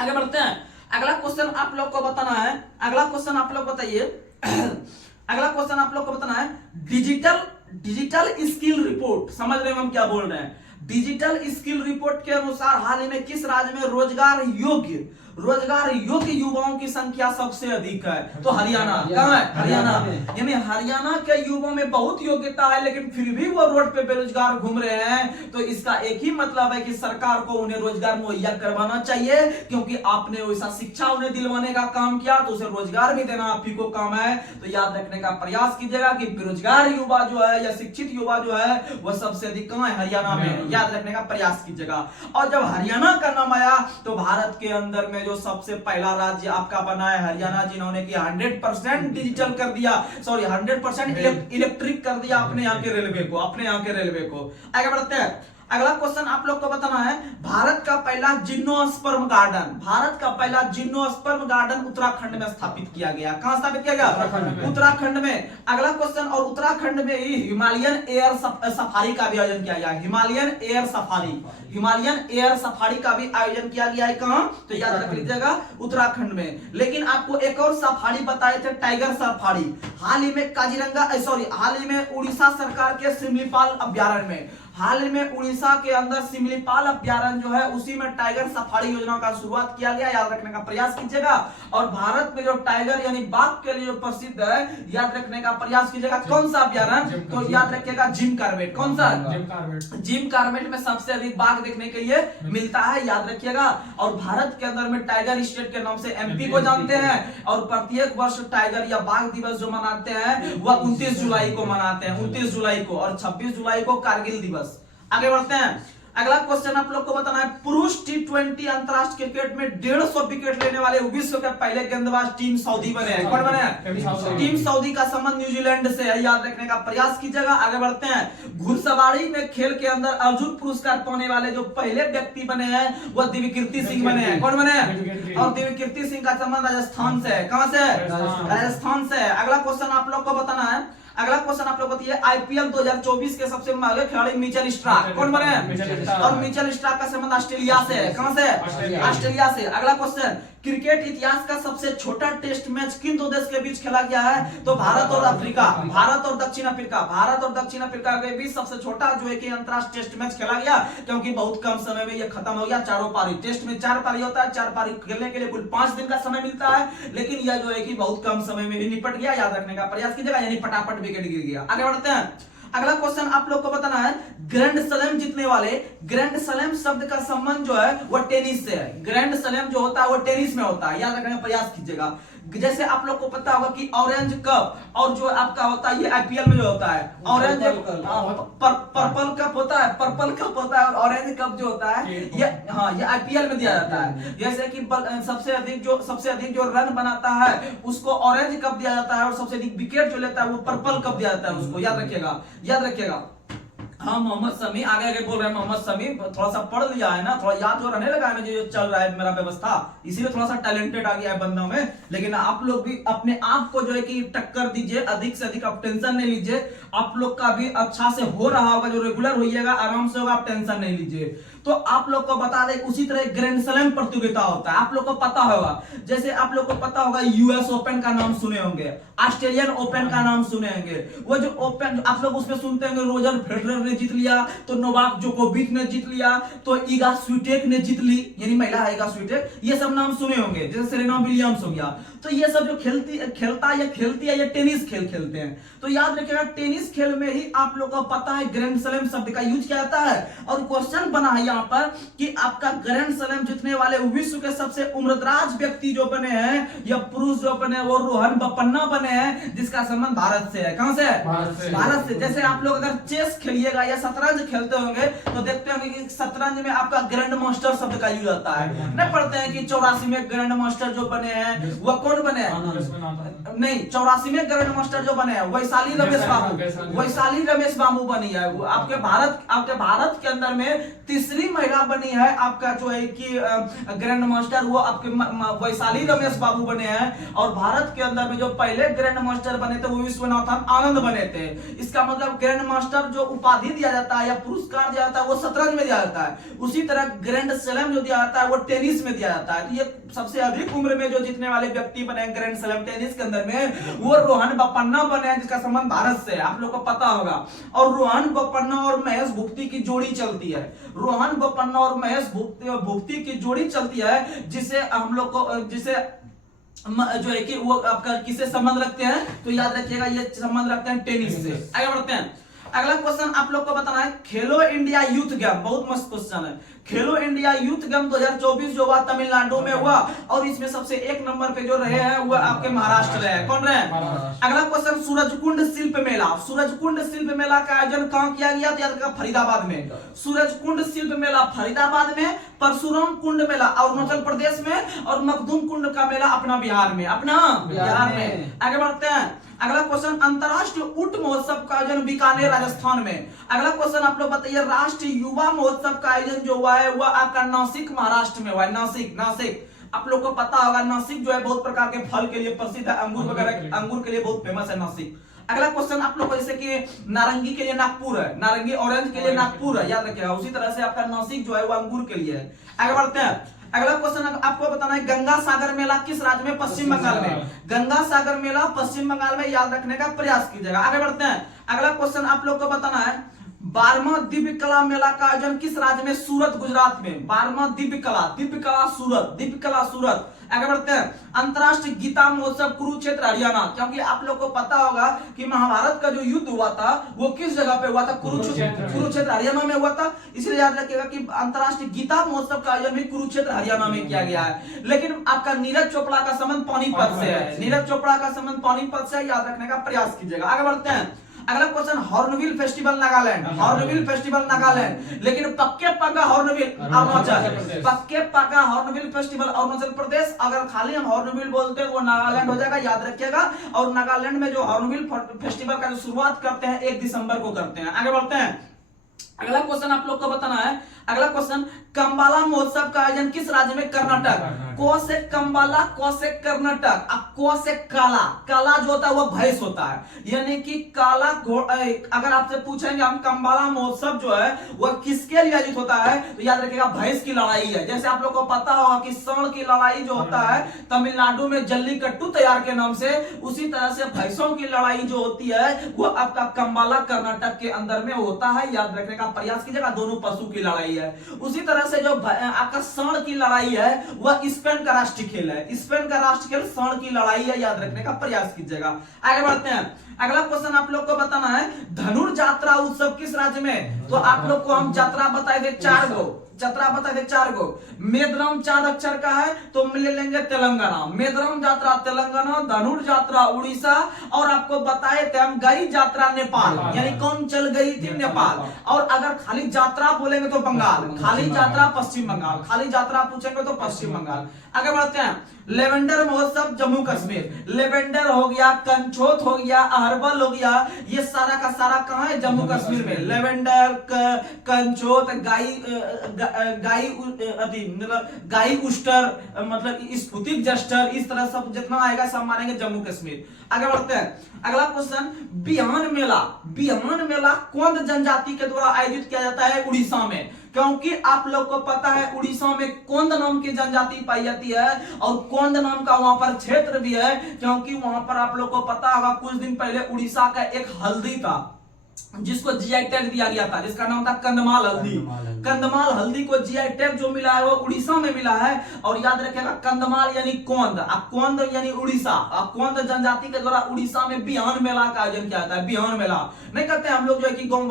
आगे बढ़ते हैं, अगला क्वेश्चन आप लोग को बताना है, अगला क्वेश्चन आप लोग बताइए, अगला क्वेश्चन आप लोग को बताना है, डिजिटल स्किल रिपोर्ट, समझ रहे हो हम क्या बोल रहे हैं? डिजिटल स्किल रिपोर्ट के अनुसार हाल ही में किस राज्य में रोजगार योग्य युवाओं की संख्या सबसे अधिक है, तो हरियाणा। कहाँ है? हरियाणा। यानी हरियाणा के युवाओं में बहुत योग्यता है, लेकिन फिर भी वो रोड पे बेरोजगार घूम रहे हैं। तो इसका एक ही मतलब है कि सरकार को उन्हें रोजगार मुहैया करवाना चाहिए, क्योंकि आपने वैसा शिक्षा उन्हें दिलवाने का काम किया तो उसे रोजगार भी देना आप ही को काम है। तो याद रखने का प्रयास कीजिएगा कि बेरोजगार युवा जो है या शिक्षित युवा जो है वह सबसे अधिक कहाँ है? हरियाणा में। याद रखने का प्रयास कीजिएगा। और जब हरियाणा का नाम आया तो भारत के अंदर में जो सबसे पहला राज्य आपका बना है हरियाणा, जिन्होंने कि 100% डिजिटल कर दिया, सॉरी 100% इलेक्ट्रिक कर दिया अपने यहाँ के रेलवे को, अपने यहाँ के रेलवे को। आगे बढ़ते हैं। अगला क्वेश्चन आप लोग को बताना है, भारत का पहला जिम्नोस्पर्म गार्डन, भारत का पहला जिम्नोस्पर्म गार्डन उत्तराखंड में स्थापित किया गया। कहां स्थापित किया गया? उत्तराखंड में। अगला क्वेश्चन, और उत्तराखंड में ही हिमालयन एयर सफारी का भी आयोजन किया गया। Himalayan air safari, Himalayan air safari का भी आयोजन किया गया है। कहां? तो याद रख लीजिएगा, उत्तराखंड में। लेकिन आपको एक और सफारी बताए थे, टाइगर सफारी। हाल ही में काजीरंगा, सॉरी हाल ही में उड़ीसा सरकार के सिमलीपाल अभ्यारण्य में, हाल ही में उड़ीसा के अंदर सिमलीपाल अभ्यारण्य जो है उसी में टाइगर सफारी योजना का शुरुआत किया गया। याद रखने का प्रयास कीजिएगा। और भारत में जो टाइगर यानी बाघ के लिए जो प्रसिद्ध है, याद रखने का प्रयास कीजिएगा। कौन सा अभ्यारण्य? तो याद रखिएगा जिम कॉर्बेट। कौन सा? जिम कॉर्बेट में सबसे अधिक बाघ देखने के लिए मिलता है, याद रखिएगा। और भारत के अंदर में टाइगर स्टेट के नाम से एमपी को जानते हैं। और प्रत्येक वर्ष टाइगर या बाघ दिवस जो मनाते हैं वह 29 जुलाई को मनाते हैं, 29 जुलाई को। और 26 जुलाई को कारगिल दिवस। आगे बढ़ते हैं। अगला क्वेश्चन आप लोग को बताना है, पुरुष T20 अंतरराष्ट्रीय क्रिकेट में 150 विकेट लेने वाले विश्व के पहले गेंदबाज टीम सऊदी बने हैं। कौन बने हैं? टीम सऊदी का संबंध न्यूजीलैंड से है, याद रखने का प्रयास कीजिएगा। आगे बढ़ते हैं। घुड़सवारी में खेल के अंदर अर्जुन पुरस्कार पाने वाले जो पहले व्यक्ति बने हैं वह दिव्यकीर्ति सिंह बने हैं। कौन बने हैं? और दिव्यकीर्ति सिंह का संबंध राजस्थान से है। कहां से? राजस्थान से। अगला क्वेश्चन आप लोग को बताना है, अगला क्वेश्चन आप लोग बताइए, आईपीएल 2024 के सबसे महंगे खिलाड़ी मिचेल स्टार्क। कौन बने हैं? और मिचेल स्टार्क का संबंध ऑस्ट्रेलिया से है। कहां से? ऑस्ट्रेलिया से। अगला क्वेश्चन, क्रिकेट इतिहास का सबसे छोटा टेस्ट मैच किन दो देश के बीच खेला गया है? तो भारत और अफ्रीका, भारत और दक्षिण अफ्रीका, भारत और दक्षिण अफ्रीका के बीच सबसे छोटा जो है कि अंतरराष्ट्रीय टेस्ट मैच खेला गया, क्योंकि बहुत कम समय में ये खत्म हो गया। चारों पारी, टेस्ट में 4 पारी होता है, 4 पारी खेलने के लिए कुल 5 दिन का समय मिलता है, लेकिन यह जो है कि बहुत कम समय में भी निपट गया। याद रखने का प्रयास कीजिएगा, यानी फटाफट विकेट गिर गया। आगे बढ़ते हैं। अगला क्वेश्चन आप लोग को बताना है, ग्रैंड स्लैम जीतने वाले, ग्रैंड स्लैम शब्द का संबंध जो है वो टेनिस से है। ग्रैंड स्लैम जो होता है वो टेनिस में होता है, याद रखने का प्रयास कीजिएगा। जैसे आप लोग को पता होगा कि ऑरेंज कप और जो आपका होता है ये आईपीएल में जो होता है ऑरेंज पर्पल कप होता है, पर्पल कप होता है। और ऑरेंज कप जो होता है ये ये आईपीएल में दिया जाता है। जैसे कि सबसे अधिक जो रन बनाता है उसको ऑरेंज कप दिया जाता है, और सबसे अधिक विकेट जो लेता है वो पर्पल कप दिया जाता है उसको। याद रखिएगा, याद रखिएगा। हाँ, मोहम्मद शमी आगे बोल रहे हैं। मोहम्मद शमी थोड़ा सा पढ़ लिया है ना, थोड़ा याद जो रहने लगा है मुझे, जो चल रहा है मेरा व्यवस्था, इसीलिए थोड़ा सा टैलेंटेड आ गया है बंदों में। लेकिन आप लोग भी अपने आप को जो है कि टक्कर दीजिए, अधिक से अधिक आप टेंशन नहीं लीजिए। आप लोग का भी अच्छा से हो रहा होगा, जो रेगुलर होइएगा, आराम से होगा, आप टेंशन नहीं लीजिए। तो आप लोग को बता दें, उसी तरह ग्रैंड स्लैम प्रतियोगिता होता है, आप लोग को पता होगा। जैसे आप लोग को पता होगा यूएस ओपन का नाम सुने होंगे, ऑस्ट्रेलियन ओपन का नाम सुने होंगे। वो जो ओपन आप लोग उसमें सुनते होंगे, रोजर फेडरर ने जीत लिया, तो नोवाक जोकोविच ने जीत लिया, तो ईगा स्विटेक ने जीत ली, यानी महिला है ईगा स्विटेक, ये सब नाम सुने होंगे। जैसे सेरेना विलियम्स हो गया, तो ये सब जो खेलती है ये टेनिस खेल खेलते हैं। तो याद रखिएगा, टेनिस खेल में ही आप लोग को पता है ग्रैंड स्लैम शब्द का यूज किया जाता है। और क्वेश्चन बना है यहाँ पर कि आपका ग्रैंड स्लैम जीतने वाले विश्व के सबसे उम्रदराज व्यक्ति जो बने हैं या पुरुष जो बने वो रोहन बोपन्ना बने हैं, जिसका संबंध भारत से है। कहां से? भारत से। जैसे आप लोग अगर चेस खेलिएगा या शतरंज खेलते होंगे तो देखते होंगे कि शतरंज में आपका ग्रैंड मास्टर शब्द का यूज होता है। नहीं पढ़ते हैं कि 84 में ग्रैंड मास्टर जो बने हैं वह कौन बने हैं? नहीं, 84 में ग्रैंड मास्टर जो बने हैं वैशाली रमेश बाबू, वैशाली रमेश बाबू बनी है। वो आपके भारत के अंदर में तीसरी महिला बनी है आपका जो है कि ग्रैंड मास्टर, वो आपके वैशाली रमेश बाबू बने हैं। और भारत के अंदर में जो पहले ग्रैंड मास्टर बने थे वो विश्वनाथन आनंद बने थे। इसका मतलब ग्रैंड मास्टर जो उपाधि दिया जाता है या पुरस्कार दिया जाता है वो शतरंज में दिया जाता है, उसी तरह ग्रैंड स्लैम जो दिया जाता है वो टेनिस में दिया जाता है। तो ये सबसे अधिक उम्र में जो जीतने वाले व्यक्ति व्यक्ति बने ग्रैंड स्लैम टेनिस के अंदर में, वो रोहन बोपन्ना बने हैं, जिसका संबंध भारत से है, आप लोग को पता होगा। और रोहन बोपन्ना और महेश भूपति की जोड़ी चलती है, रोहन बोपन्ना और महेश भूपति की जोड़ी चलती है, जिसे हम लोग को जिसे जो है कि वो आपका किससे संबंध रखते हैं, तो याद रखिएगा ये संबंध रखते हैं टेनिस से। आगे बढ़ते हैं। अगला क्वेश्चन आप लोग को बताना है, खेलो इंडिया यूथ गेम, बहुत मस्त क्वेश्चन है। खेलो इंडिया यूथ गेम 2024 जो हुआ तमिलनाडु में हुआ, और इसमें सबसे एक नंबर पे जो रहे हैं वो आपके महाराष्ट्र रहे हैं। कौन रहे? अगला क्वेश्चन, सूरजकुंड शिल्प मेला, सूरजकुंड शिल्प मेला का आयोजन कहां किया गया? तो फरीदाबाद में। सूरजकुंड शिल्प मेला फरीदाबाद में, परशुराम कुंड मेला अरुणाचल प्रदेश में, और मखदूम कुंड का मेला अपना बिहार में, अपना बिहार में। आगे बढ़ते हैं। अगला क्वेश्चन, अंतरराष्ट्रीय ऊंट महोत्सव का आयोजन बीकानेर राजस्थान में। अगला क्वेश्चन आप लोग बताइए, राष्ट्रीय युवा महोत्सव का आयोजन जो हुआ है वह आपका नासिक महाराष्ट्र में हुआ है। नासिक आप लोग को पता होगा, नासिक जो है बहुत प्रकार के फल के लिए प्रसिद्ध है, अंगूर वगैरह, अंगूर के लिए बहुत फेमस है नासिक। अगला क्वेश्चन आप लोग को, जैसे कि नारंगी के लिए नागपुर है, नारंगी ऑरेंज के लिए नागपुर है, याद रखिएगा। उसी तरह से आपका नासिक जो है वो अंगूर के लिए है। आगे बढ़ते हैं। अगला क्वेश्चन आपको बताना है, गंगा सागर मेला किस राज्य में? पश्चिम बंगाल में। गंगा सागर मेला पश्चिम बंगाल में, याद रखने का प्रयास कीजिएगा। आगे बढ़ते हैं। अगला क्वेश्चन आप लोग को बताना है, 12वां दिव्य कला मेला का आयोजन किस राज्य में? सूरत, गुजरात में। 12वां दिव्य कला सूरत। आगे बढ़ते हैं। अंतरराष्ट्रीय गीता महोत्सव कुरुक्षेत्र हरियाणा, क्योंकि आप लोग को पता होगा कि महाभारत का जो युद्ध हुआ था वो किस जगह पे हुआ था? कुरुक्षेत्र हरियाणा में हुआ था, इसलिए याद रखिएगा कि अंतरराष्ट्रीय गीता महोत्सव का आयोजन भी कुरुक्षेत्र हरियाणा में किया गया है। लेकिन आपका नीरज चोपड़ा का संबंध पानीपत से है, नीरज चोपड़ा का संबंध पानीपत से, याद रखने का प्रयास कीजिएगा। आगे बढ़ते हैं। अगला question, hornbill festival Nagaland, hornbill festival Nagaland, लेकिन पक्के पक्का हॉर्नबिल अरुणाचल, पक्के पक्का हॉर्नबिल फेस्टिवल अरुणाचल प्रदेश। अगर खाली हम हॉर्नबिल बोलते हैं वो नागालैंड हो जाएगा, याद रखिएगा। और नागालैंड में जो हॉर्नबिल फेस्टिवल का जो शुरुआत करते हैं 1 दिसंबर को करते हैं। आगे बढ़ते हैं। अगला क्वेश्चन आप लोग को बताना है, अगला क्वेश्चन, कंबाला महोत्सव का आयोजन किस राज्य में? कर्नाटक। को से कंबाला, को से कर्नाटक, अब को से काला, काला जो होता है वो भैंस होता है, यानी कि काला अगर आपसे पूछेंगे हम कंबाला महोत्सव जो है वह किसके लिए आयोजित होता है, तो याद रखिएगा भैंस की लड़ाई है। जैसे आप लोग को पता होगा कि सांड की लड़ाई जो होता है तमिलनाडु में जल्लीकट्टू तैयार के नाम से, उसी तरह से भैंसों की लड़ाई जो होती है वो आपका कंबाला कर्नाटक के अंदर में होता है, याद रखने का प्रयास कीजिएगा। दोनों पशु की लड़ाई है। उसी तरह से जो आपका सांड की लड़ाई है वह स्पेन का राष्ट्रीय खेल है, स्पेन का राष्ट्रीय खेल सांड की लड़ाई है, याद रखने का प्रयास कीजिएगा। आगे बढ़ते हैं। अगला क्वेश्चन आप लोग को बताना है, धनुर्जात्रा उत्सव किस राज्य में? तो आप लोग को हम यात्रा बताए थे 4 गो, यात्रा बताए थे 4 गो। मेदरम 4 अक्षर का है तो ले लेंगे तेलंगाना, मेदरम यात्रा तेलंगाना, धनुर यात्रा उड़ीसा, और आपको बताए थे हम गई यात्रा नेपाल, यानी कौन चल गई थी? नेपाल। और अगर खाली यात्रा बोलेंगे तो बंगाल, खाली यात्रा पश्चिम बंगाल, खाली यात्रा पूछेंगे तो पश्चिम बंगाल। आगे बढ़ते हैं। लेवेंडर महोत्सव जम्मू कश्मीर, लेवेंडर हो गया, कंचोत हो गया, अहरबल हो गया, ये सारा का सारा कहां है? जम्मू कश्मीर में। लेवेंडर, कंचोत, गाई उस्टर, मतलब स्फुटिक जस्टर, इस तरह सब जितना आएगा सब मानेंगे जम्मू कश्मीर। आगे बढ़ते हैं। अगला क्वेश्चन, बिहान मेला, बिहान मेला कौन जनजाति के द्वारा आयोजित किया जाता है? उड़ीसा में, क्योंकि आप लोग को पता है उड़ीसा में कोंद नाम की जनजाति पाई जाती है, और कोंद नाम का वहां पर क्षेत्र भी है, क्योंकि वहां पर आप लोग को पता होगा कुछ दिन पहले उड़ीसा का एक हल्दी था जिसको जीआई टैग दिया गया था, जिसका नाम था कंधमाल हल्दी। कंधमाल हल्दी को जीआई टैग जो मिला है वो उड़ीसा में मिला है। और याद रखिएगा कंधमाल यानी कोंद, कोंद यानी उड़ीसा, कोंद जनजाति के द्वारा उड़ीसा में बिहान मेला का आयोजन किया जाता है। बिहान मेला नहीं करते हम लोग जो है कि गांव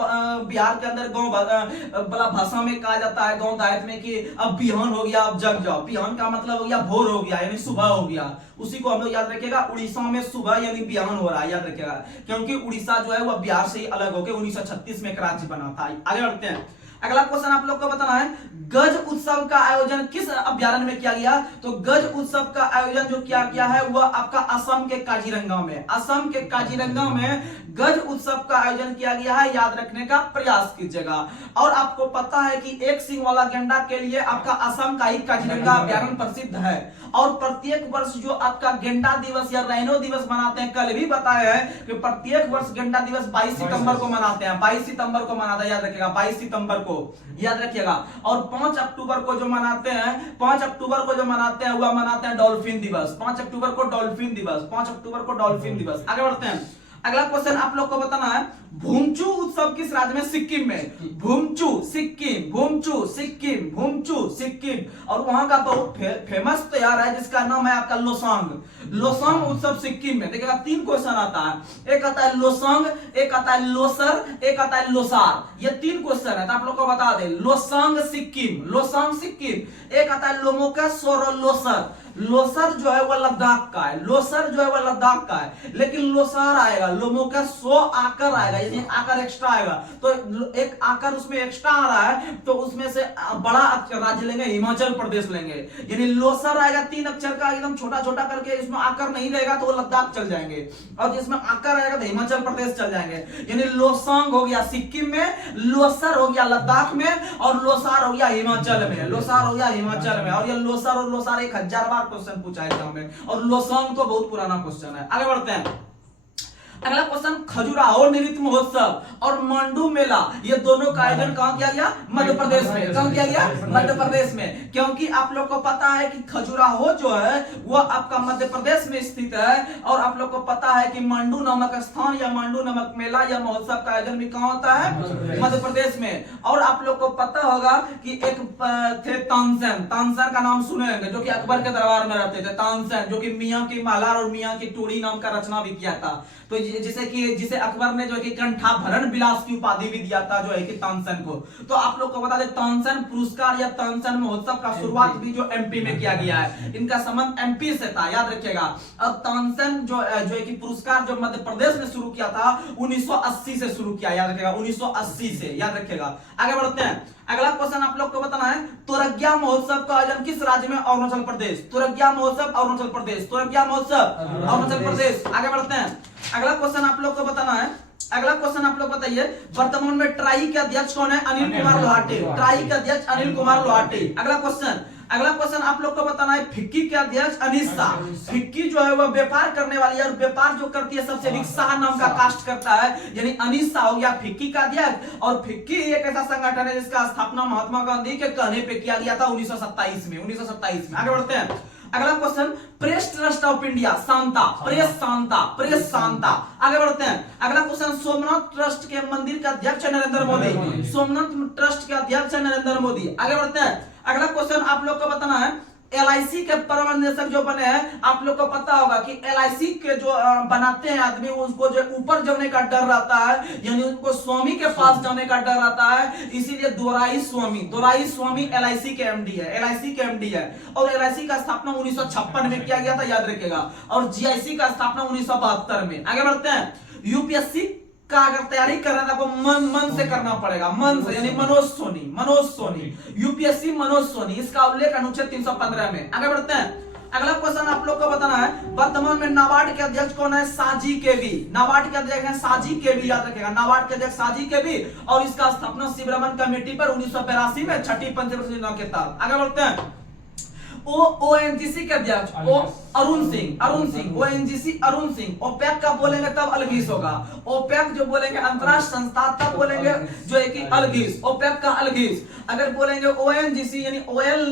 बिहार के अंदर गांव वाला भाषा में कहा जाता है, गांव दायत में, कि अब बिहान हो गया, अब जग जाओ। बिहान का मतलब हो गया भोर हो गया, यानी सुबह हो गया। उसी को हम लोग याद रखिएगा, उड़ीसा में सुबह यानी बिहान हो रहा है, याद रखिएगा, क्योंकि उड़ीसा जो है वह बिहार से ही अलग होकर 1936 में एक राज्य बना था। आगे बढ़ते हैं। अगला क्वेश्चन आप लोग को बताना है, गज उत्सव का आयोजन किस अभ्यारण्य में किया गया? तो गज उत्सव का आयोजन जो किया गया है वह आपका असम के काजीरंगा में, असम के काजीरंगा में गज उत्सव का आयोजन किया गया है, याद रखने का प्रयास कीजिएगा। और आपको पता है कि एक सिंह वाला गेंडा के लिए आपका असम का ही काजीरंगा अभ्यारण्य प्रसिद्ध है। और प्रत्येक वर्ष जो आपका गेंडा दिवस या रैनो दिवस मनाते हैं, कल भी बताया है कि प्रत्येक वर्ष गेंडा दिवस 22 सितंबर को मनाते हैं, 22 सितंबर को मनाता है, याद रखिएगा 22 सितंबर को। को, याद रखिएगा। और 5 अक्टूबर को जो मनाते हैं, 5 अक्टूबर को जो मनाते हैं वह मनाते हैं डॉल्फिन दिवस। 5 अक्टूबर को डॉल्फिन दिवस, 5 अक्टूबर को डॉल्फिन दिवस। आगे बढ़ते हैं। अगला क्वेश्चन आप लोग को बताना है, भूमचू उत्सव किस राज्य में? सिक्किम में। भूमचू सिक्किम, भूमचू सिक्किम, भूमचू सिक्किम। और वहां का बहुत फेमस त्योहार है जिसका नाम है आपका लोसांग। लोसांग उत्सव सिक्किम में। देखिएगा 3 क्वेश्चन आता है, एक आता है लोसांग, एक आता है लोसर, एक आता है लोसार। ये 3 क्वेश्चन है तो आप लोग को बता दे। लोसांग सिक्किम, लोसांग सिक्किम। एक आता है लोमोका सोरो लोसर। लोसर जो है वह लद्दाख का है, लोसर जो है वह लद्दाख का है, लेकिन लोसार आएगा, लोमोका सो आकर आएगा, यानी आकर एक्स्ट्रा आएगा। तो एक आकर उसमें एक्स्ट्रा आ रहा है तो उसमें से बड़ा राज्य लेंगे, हिमाचल प्रदेश लेंगे। यानी लोसर आएगा 3 अक्षर का, एकदम छोटा छोटा करके, इसमें आकर नहीं रहेगा तो वो लद्दाख चल जाएंगे, और जिसमें आकर आएगा तो हिमाचल प्रदेश चल जाएंगे। यानी लोसांग हो गया सिक्किम में, लोसर हो गया लद्दाख में, और लोसार हो गया हिमाचल में, लोसार हो गया हिमाचल में। और ये लोसर और लोसार 1000 बार क्वेश्चन पूछा है एग्जाम में, और लोसांग तो बहुत पुराना क्वेश्चन है। आगे बढ़ते हैं। अगला क्वेश्चन, खजुराहो नृत्य महोत्सव और मांडू मेला, ये दोनों का आयोजन कहां किया गया? मध्य प्रदेश में। कहां किया गया? मध्य प्रदेश में। क्योंकि आप लोग को पता है कि खजुराहो जो है वह आपका मध्य प्रदेश में स्थित है, और आप लोग को पता है कि मांडू नामक स्थान या मांडू नामक मेला या महोत्सव का आयोजन भी कहां होता है? मध्य प्रदेश में। और आप लोग को पता होगा कि एक थे तानसेन, तानसेन का नाम सुने होंगे, जो कि अकबर के दरबार में रहते थे। तानसेन जो कि मियां की मालार और मियां की टूरी नाम का रचना भी किया था, तो जिसे अकबर ने जो है कि कंठाभरण विलास की उपाधि भी दिया था जो है कि तानसेन को। तो आप लोग को बता दें, तानसेन पुरस्कार या तानसेन महोत्सव का शुरुआत भी जो एमपी में किया गया है, इनका संबंध एमपी से था, याद रखिएगा। और तानसेन जो है कि पुरस्कार जो मध्य प्रदेश में शुरू किया था 1980 से शुरू किया, याद रखिएगा 1980 से, याद रखिएगा। आगे बढ़ते हैं। अगला क्वेश्चन आप लोग को बताना है, तुरग्या महोत्सव का आयोजन किस राज्य में? अरुणाचल प्रदेश। तुरग्या महोत्सव अरुणाचल प्रदेश, तुरग्या महोत्सव अरुणाचल प्रदेश। आगे बढ़ते हैं। अगला क्वेश्चन आप लोग को बताना है, अगला क्वेश्चन आप लोग बताइए, वर्तमान में ट्राई के अध्यक्ष कौन है? अनिल कुमार लोहाटे। ट्राई के अध्यक्ष अनिल कुमार लोहाटे। अगला क्वेश्चन आप लोग को बताना है, फिक्की के अध्यक्ष अनीस शाह। फिक्की जो है वह व्यापार करने वाली है, और व्यापार जो करती है सबसे अधिक शाह नाम का कास्ट करता है, यानी अनीस शाह हो गया फिक्की का अध्यक्ष। और फिक्की एक ऐसा संगठन है जिसका स्थापना महात्मा गांधी के कहने पे किया गया था 1927 में, 1927 में। आगे बढ़ते हैं। अगला question, press trust of India, Shanta, press Shanta, press Shanta. आगे बढ़ते हैं। अगला क्वेश्चन, सोमनाथ ट्रस्ट के मंदिर का अध्यक्ष नरेंद्र मोदी। सोमनाथ ट्रस्ट के अध्यक्ष नरेंद्र मोदी। आगे बढ़ते हैं। अगला क्वेश्चन आप लोग को बताना है, एलआईसी के प्रबंध निदेशक जो बने हैं, आप लोग को पता होगा कि एलआईसी के जो बनाते हैं आदमी, उसको जो ऊपर जाने का डर रहता है, यानी उनको स्वामी के पास जाने का डर रहता है, इसीलिए दोराई स्वामी एलआईसी के एमडी है, एलआईसी के एमडी है। और एलआईसी का स्थापना 1956 में किया गया था, याद रखिएगा। और जीआईसी का स्थापना 1972 में। आगे बढ़ते हैं। यूपीएससी का अगर तैयारी कर रहा है आपको मन से करना पड़ेगा, मन से, यानी मनोज सोनी, यूपीएससी मनोज सोनी, इसका उल्लेख अनुच्छेद 315 में। आगे बढ़ते हैं। अगला क्वेश्चन आप लोग को बताना है, वर्तमान में नाबार्ड के अध्यक्ष कौन है? साजी केवी। नाबार्ड के अध्यक्ष हैं साजी केवी, याद रखिएगा, नाबार्ड के अध्यक्ष साजी केवी। और इसका स्थापना शिवरमन कमेटी पर 1982 में 6ठी पंचवर्षीय योजना के तहत। आगे बढ़ते हैं। ओएनजीसी के अध्यक्ष अरुण सिंह, ओएनजीसी अरुण सिंह। ओपेक का बोलेंगे तब अलगीस होगा, ओपेक जो बोलेंगे अंतरराष्ट्रीय संस्था तब बोलेंगे जो है कि अलगीस, ओपेक का अलगीस। अगर बोलेंगे ओएनजीसी यानी ऑयल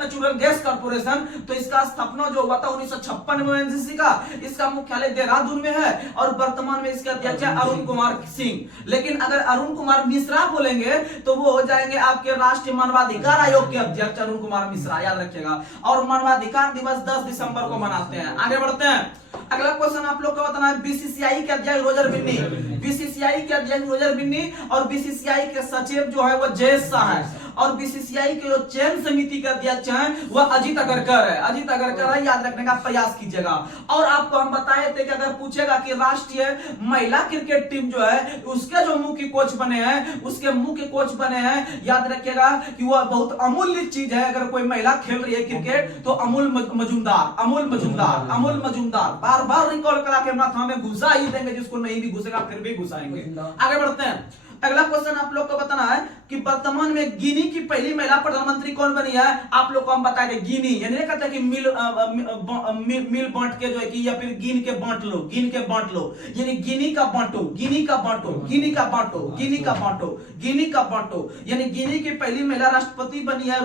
नेचुरल गैस कॉर्पोरेशन, तो इसका स्थापना जो हुआ था 1956 में ओएनजीसी का, इसका मुख्यालय देहरादून में है, और वर्तमान में इसके अध्यक्ष है अरुण कुमार सिंह। लेकिन अगर अरुण कुमार मिश्रा बोलेंगे तो वो हो जाएंगे आपके राष्ट्रीय मानवाधिकार आयोग के अध्यक्ष अरुण कुमार मिश्रा, याद रखिएगा। और मानवाधिकार दिवस 10 दिसंबर को मनाते हैं। आगे बढ़ते हैं। अगला क्वेश्चन आप लोग को बताना है, बीसीसीआई के अध्यक्ष रोजर बिन्नी, बीसीसीआई के अध्यक्ष रोजर बिन्नी, और बीसीसीआई के सचिव जो है वो जयेश शाह है, और बीसीसीआई के जो चयन समिति के अध्यक्ष हैं वह अजीत अगरकर है, अजीत अगरकर है, याद रखने का प्रयास कीजिएगा। और आपको हम बताए थे कि अगर पूछेगा कि राष्ट्रीय महिला क्रिकेट टीम जो है उसके जो मुख्य कोच बने हैं, उसके मुख्य कोच बने हैं, याद रखिएगा कि वह बहुत अमूल्य चीज है। अगर कोई महिला खेल रही है क्रिकेट तो अमूल मजूमदार बार रिकॉल करा के माथा में घुसा ही देंगे, जिसको नहीं भी घुसेगा फिर भी घुसाएंगे। आगे बढ़ते हैं। अगला क्वेश्चन आप लोग को बताना है कि वर्तमान में गिनी की पहली महिला प्रधानमंत्री कौन बनी है। आप लोग को हम बताएंगे गिनी, यानी नहीं कहते कि मिल बांट के जो है कि या फिर गिन के बांट लो, गिन के बांट लो, यानी गिनी का बांटो, गिनी का बांटो, गिनी का बांटो, गिनी का बांटो, गिनी का बांटो, यानी गिनी की पहली महिला राष्ट्रपति बनी है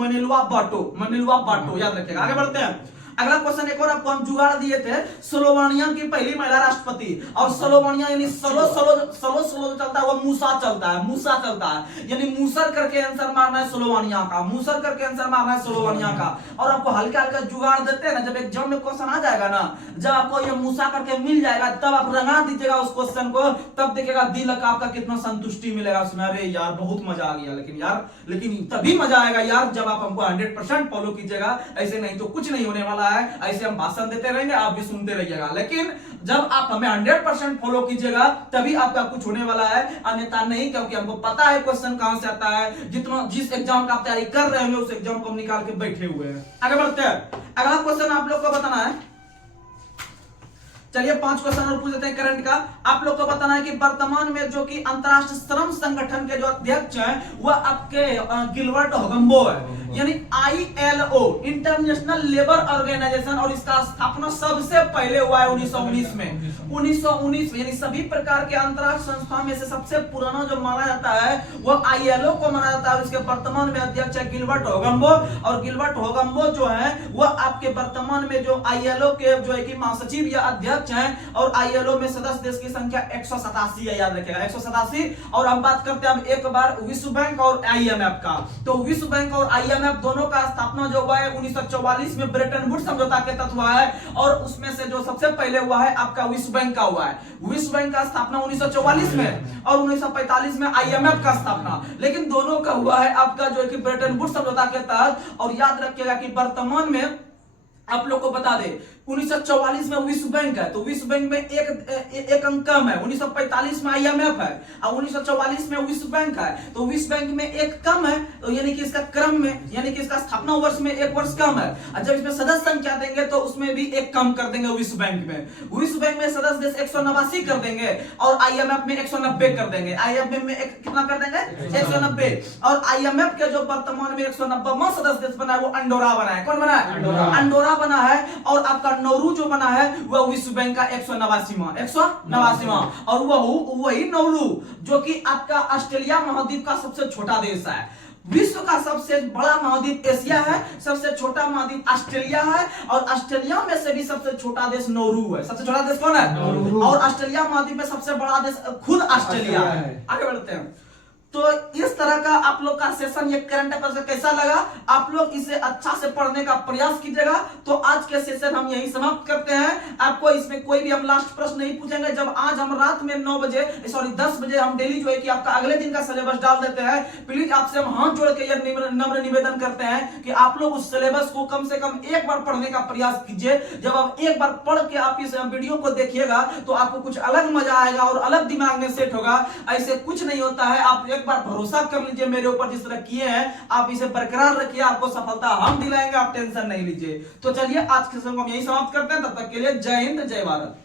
मनिलवा बाटो, मनिलवा बाटो, याद रखिएगा। आगे बढ़ते हैं। अगला क्वेश्चन एक और आपको हम जुगाड़ दिए थे, स्लोवानिया की पहली महिला राष्ट्रपति, और स्लोवानिया यानी सलो सलो सलो सलो जो चलता है वो मूसा चलता है, मूसा चलता है, यानी मूसर करके आंसर मारना है स्लोवानिया का, मूसर करके आंसर मारना है स्लोवानिया का। और आपको हल्का हल्का जुगाड़ देते हैं ना, जब एग्जाम में क्वेश्चन आ जाएगा ना, जब आपको ये मूसा करके मिल जाएगा तब आप रंगा दीजिएगा उस क्वेश्चन को, तब देखिएगा दिल का आपका कितना संतुष्टि मिलेगा उसमें। अरे यार बहुत मजा आ गया, लेकिन तभी मजा आएगा यार जब आप हमको 100% फॉलो कीजिएगा, ऐसे नहीं तो कुछ नहीं होने वाला है। ऐसे हम भाषण देते रहेंगे, आप भी सुनते रहिएगा, लेकिन जब आप हमें 100% फॉलो कीजिएगा तभी आपका कुछ होने वाला है, अन्यथा नहीं, क्योंकि हमको पता है क्वेश्चन कहां से आता है। जितना जिस एग्जाम का आप तैयारी कर रहे होंगे उस एग्जाम को हम निकाल के बैठे हुए हैं। आगे बढ़ते हैं। अगला क्वेश्चन आप लोग को बताना है, चलिए 5 क्वेश्चन और पूछ लेते हैं करंट का। आप लोग को बताना है कि वर्तमान में जो कि अंतरराष्ट्रीय श्रम संगठन के जो अध्यक्ष हैं वह आपके गिलबर्ट होगम्बो है, यानी ILO इंटरनेशनल लेबर ऑर्गेनाइजेशन, और इसका स्थापना सबसे पहले हुआ है 1919 में। 1919 में, यानी सभी प्रकार के अंतरराष्ट्रीय संस्थाओं में से सबसे पुराना जो माना जाता है वह ILO को माना जाता है। इसके वर्तमान में अध्यक्ष है गिलबर्ट होगम्बो, और गिलबर्ट होगम्बो जो है वह आपके वर्तमान में जो ILO के जो है कि महासचिव या अध्यक्ष हैं, और ILO में सदस्य देश की संख्या 187 है, याद रखिएगा 187। और हम बात करते हैं अब एक बार विश्व बैंक और IMF का। तो विश्व बैंक और IMF दोनों का स्थापना जो हुआ है 1944 में ब्रेटन वुड्स समझौता के तहत हुआ है, और उसमें से जो सबसे पहले हुआ है आपका विश्व बैंक का हुआ है। विश्व बैंक का स्थापना 1944 में, और 1945 में IMF का स्थापना, लेकिन दोनों का हुआ है आपका जो है कि ब्रेटन वुड्स समझौता के तहत। और याद रखिएगा कि वर्तमान में आप लोग को बता दे 1944 में विश्व बैंक है, तो विश्व बैंक में एक अंक कम है। 1945 में IMF है और 1944 में विश्व बैंक है, तो विश्व बैंक में एक कम है, तो यानी कि इसका क्रम में, यानी कि इसका स्थापना वर्ष में एक वर्ष कम है। और जब इसमें सदस्य संख्या देंगे तो उसमें भी एक कम कर देंगे विश्व बैंक में। विश्व बैंक में सदस्य देश 189 कर देंगे, और IMF में 190 कर देंगे। IMF में कितना कर देंगे 190, और IMF के जो वर्तमान में 190वां सदस्य देश बना है वो अंडोरा बना है। कौन बना है? अंडोरा बना है। और आपका नौरू जो बना है वह विश्व बैंक का 189वां, और वही नौरू जो कि आपका ऑस्ट्रेलिया महाद्वीप का सबसे छोटा देश है। विश्व का सबसे बड़ा महाद्वीप एशिया है, सबसे छोटा महाद्वीप ऑस्ट्रेलिया है, और ऑस्ट्रेलिया में से भी सबसे छोटा देश नौरू है। सबसे छोटा देश कौन है? और ऑस्ट्रेलिया महाद्वीप में सबसे बड़ा देश खुद ऑस्ट्रेलिया है। आगे बढ़ते हैं। तो इस तरह का आप लोग का सेशन ये करंट अफेयर से कैसा लगा, आप लोग इसे अच्छा से पढ़ने का प्रयास कीजिएगा। तो आज के सेशन हम यही समाप्त करते हैं। आपको इसमें कोई भी हम लास्ट प्रश्न नहीं पूछेंगे। जब आज हम रात में 10 बजे हम डेली जो है कि आपका अगले दिन का सिलेबस डाल देते हैं। प्लीज आपसे हम हाथ जोड़ के यह नम्र निवेदन करते हैं कि आप लोग उस सिलेबस को कम से कम एक बार पढ़ने का प्रयास कीजिए। जब आप एक बार पढ़ के आप इस वीडियो को देखिएगा तो आपको कुछ अलग मजा आएगा और अलग दिमाग में सेट होगा। ऐसे कुछ नहीं होता है, आप एक बार भरोसा कर लीजिए मेरे ऊपर, जिस तरह किए हैं आप इसे बरकरार रखिए, आपको सफलता हम दिलाएंगे, आप टेंशन नहीं लीजिए। तो चलिए आज के सेशन को हम यही समाप्त करते हैं। तब तक के लिए जय हिंद, जय भारत।